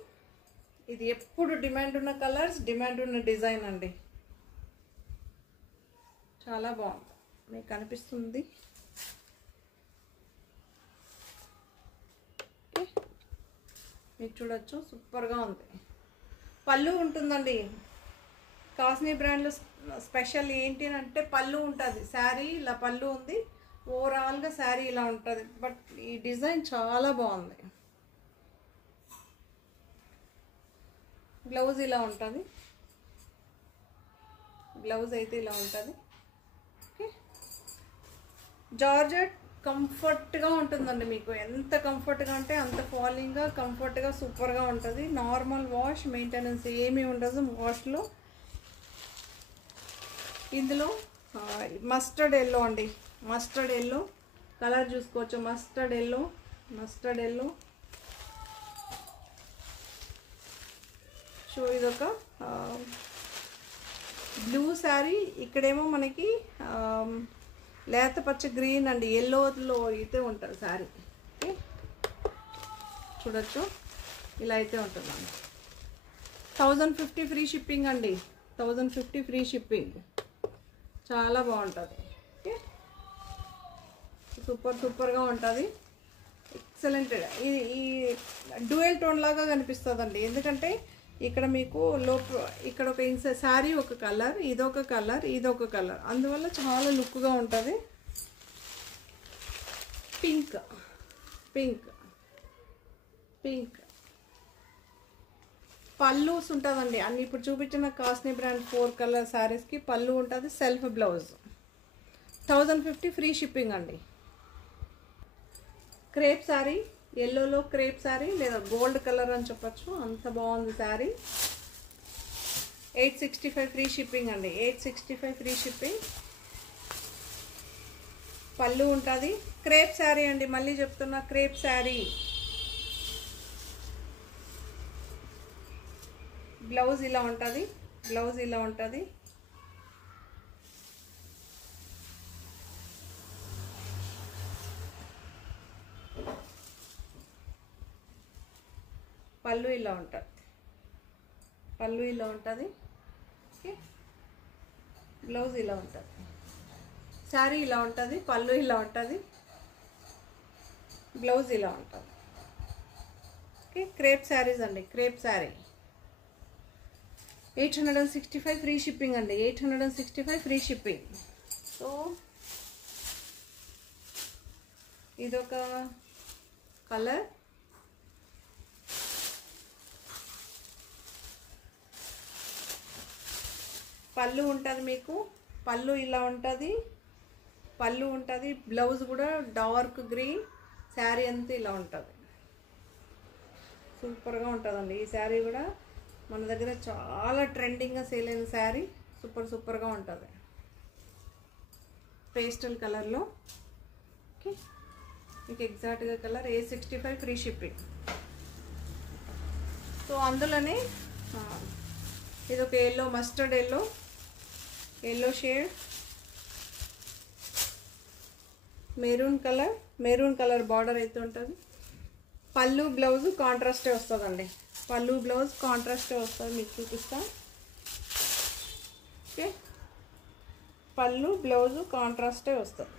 ఇది ఎప్పుడు డిమాండ్ ఉన్న కలర్స్, డిమాండ్ ఉన్న డిజైన్ అండి. చాలా బాగుంది, మీకు కనిపిస్తుంది. మీరు చూడొచ్చు, సూపర్గా ఉంది. పళ్ళు ఉంటుందండి. కాస్ని బ్రాండ్లో స్పెషల్ ఏంటి అంటే పళ్ళు ఉంటుంది. శారీ ఇలా పళ్ళు ఉంది, ఓవరాల్గా శారీ ఇలా ఉంటుంది. బట్ ఈ డిజైన్ చాలా బాగుంది. బ్లౌజ్ ఇలా ఉంటుంది. బ్లౌజ్ అయితే ఇలా ఉంటుంది. ఓకే, జార్జెట్ కంఫర్ట్గా ఉంటుందండి. మీకు ఎంత కంఫర్ట్గా అంటే అంత ఫాలింగ్గా, కంఫర్ట్గా, సూపర్గా ఉంటుంది. నార్మల్ వాష్, మెయింటెనెన్స్ ఏమీ ఉండదు వాష్లో. ఇందులో మస్టర్డ్ ఎల్లో అండి. మస్టర్డ్ ఎల్లో కలర్ చూసుకోవచ్చు. Mustard yellow, mustard yellow. So ఇదొక బ్లూ శారీ. ఇక్కడేమో మనకి లేత పచ్చ గ్రీన్ అండి, ఎల్లోలో అయితే ఉంటుంది శారీ. ఓకే, చూడొచ్చు, ఇలా అయితే ఉంటుందండి. 1050 ఫ్రీ షిప్పింగ్ అండి. 1050 ఫ్రీ షిప్పింగ్. చాలా బాగుంటుంది. ఓకే, సూపర్గా ఉంటుంది. ఎక్సలెంట్. ఇది ఈ డ్యూయల్ టోన్ లాగా కనిపిస్తుందండి. ఎందుకంటే ఇక్కడ మీకు ఇక్కడ ఒక శారీ ఒక కలర్, ఇదొక కలర్, ఇదొక కలర్, అందువల్ల చాలా లుక్గా ఉంటుంది. పింక్ పింక్ పింక్ పల్లూస్ ఉంటుందండి అన్ని. ఇప్పుడు చూపించిన కాస్ని బ్రాండ్ 4 కలర్ శారీస్కి పళ్ళు ఉంటుంది. Self blouse. 1050 ఫ్రీ షిప్పింగ్ అండి. క్రేప్ శారీ, ఎల్లోలో క్రేప్ శారీ లేదా గోల్డ్ కలర్ అని చెప్పచ్చు, అంత బాగుంది శారీ. 865 ఫ్రీ షిప్పింగ్ అండి. 865 ఫ్రీ షిప్పింగ్. పళ్ళు ఉంటుంది. క్రేప్ శారీ అండి, మళ్ళీ చెప్తున్నా, క్రేప్ శారీ. బ్లౌజ్ ఇలా ఉంటుంది. బ్లౌజ్ ఇలా ఉంటుంది. పళ్ళు ఇలా ఉంటుంది. పళ్ళు ఇలా ఉంటుంది. ఓకే, బ్లౌజ్ ఇలా ఉంటుంది. శారీ ఇలా ఉంటుంది. పళ్ళు ఇలా ఉంటుంది. బ్లౌజ్ ఇలా ఉంటుంది. ఓకే, క్రేప్ శారీస్ అండి. క్రేప్ శారీ 865 ఫ్రీ షిప్పింగ్ అండి. 865 ఫ్రీ షిప్పింగ్. సో ఇదొక కలర్. పళ్ళు ఉంటుంది మీకు. పళ్ళు ఇలా ఉంటుంది. పళ్ళు ఉంటుంది. బ్లౌజ్ కూడా డార్క్ గ్రీన్. శారీ అంతా ఇలా ఉంటుంది. సూపర్గా ఉంటుందండి ఈ శారీ కూడా. మన దగ్గర చాలా ట్రెండింగ్గా సేల్ అయిన శారీ. సూపర్గా ఉంటుంది. పేస్టల్ కలర్లో. ఓకే, మీకు ఎగ్జాక్ట్గా కలర్. 865 free shipping. సో అందులోనే ఇదొక yellow, mustard yellow, yellow shade, maroon colour border అయితే ఉంటుంది. పళ్ళు బ్లౌజ్ కాంట్రాస్టే వస్తుందండి. పళ్ళు బ్లౌజ్ కాంట్రాస్టే వస్తుంది. మీకు చూపిస్తా. ఓకే, పళ్ళు బ్లౌజ్ కాంట్రాస్టే వస్తుంది.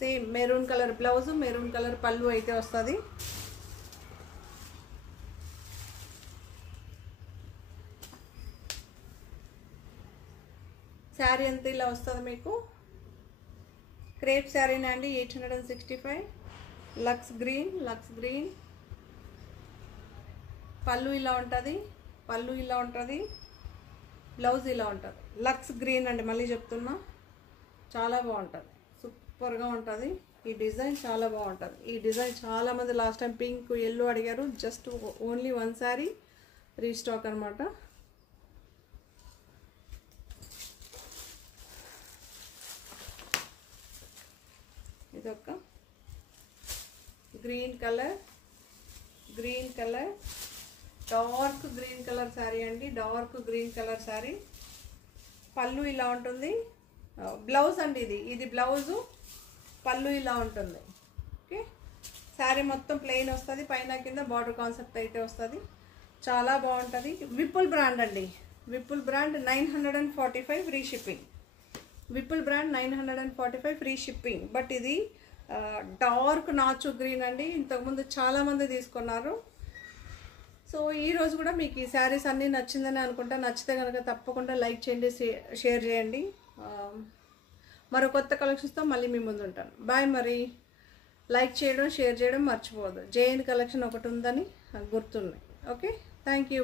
Same maroon colour blouse, maroon colour పళ్ళు అయితే వస్తుంది. శారీ అంతా ఇలా వస్తుంది మీకు. క్రేప్ శారీనా అండి. 865. Lux green. పళ్ళు ఇలా ఉంటుంది. పళ్ళు ఇలా ఉంటుంది. బ్లౌజ్ ఇలా ఉంటుంది. లక్స్ గ్రీన్ అండి, మళ్ళీ చెప్తున్నా, చాలా బాగుంటుంది. సూపర్గా ఉంటుంది. ఈ డిజైన్ చాలా బాగుంటుంది. ఈ డిజైన్ చాలామంది లాస్ట్ టైం పింక్, ఎల్లో అడిగారు. జస్ట్ ఓన్లీ 1 శారీ రీస్టాక్ అనమాట. ఇదొక green colour dark green colour sari అండి. Dark green colour sari. పళ్ళు ఇలా ఉంటుంది. బ్లౌజ్ అండి ఇది బ్లౌజు, పళ్ళు ఇలా ఉంటుంది. ఓకే, శారీ మొత్తం ప్లెయిన్ వస్తుంది. పైన కింద బార్డర్ కాన్సెప్ట్ అయితే వస్తుంది. చాలా బాగుంటుంది. విపుల్ బ్రాండ్ అండి. Vipul brand 945 free shipping. Vipul brand 945 free shipping. But ఇది డార్క్ నాచు గ్రీన్ అండి. ఇంతకుముందు చాలామంది తీసుకున్నారు. సో ఈరోజు కూడా మీకు ఈ శారీస్ అన్నీ నచ్చిందని అనుకుంటా. నచ్చితే కనుక తప్పకుండా లైక్ చేయండి, షేర్ చేయండి. మరో కొత్త కలెక్షన్స్తో మళ్ళీ మీ ముందు ఉంటాను. బాయ్. మరి లైక్ చేయడం, షేర్ చేయడం మర్చిపోవద్దు. జేఎన్ కలెక్షన్ ఒకటి ఉందని గుర్తుంది. Okay, thank you.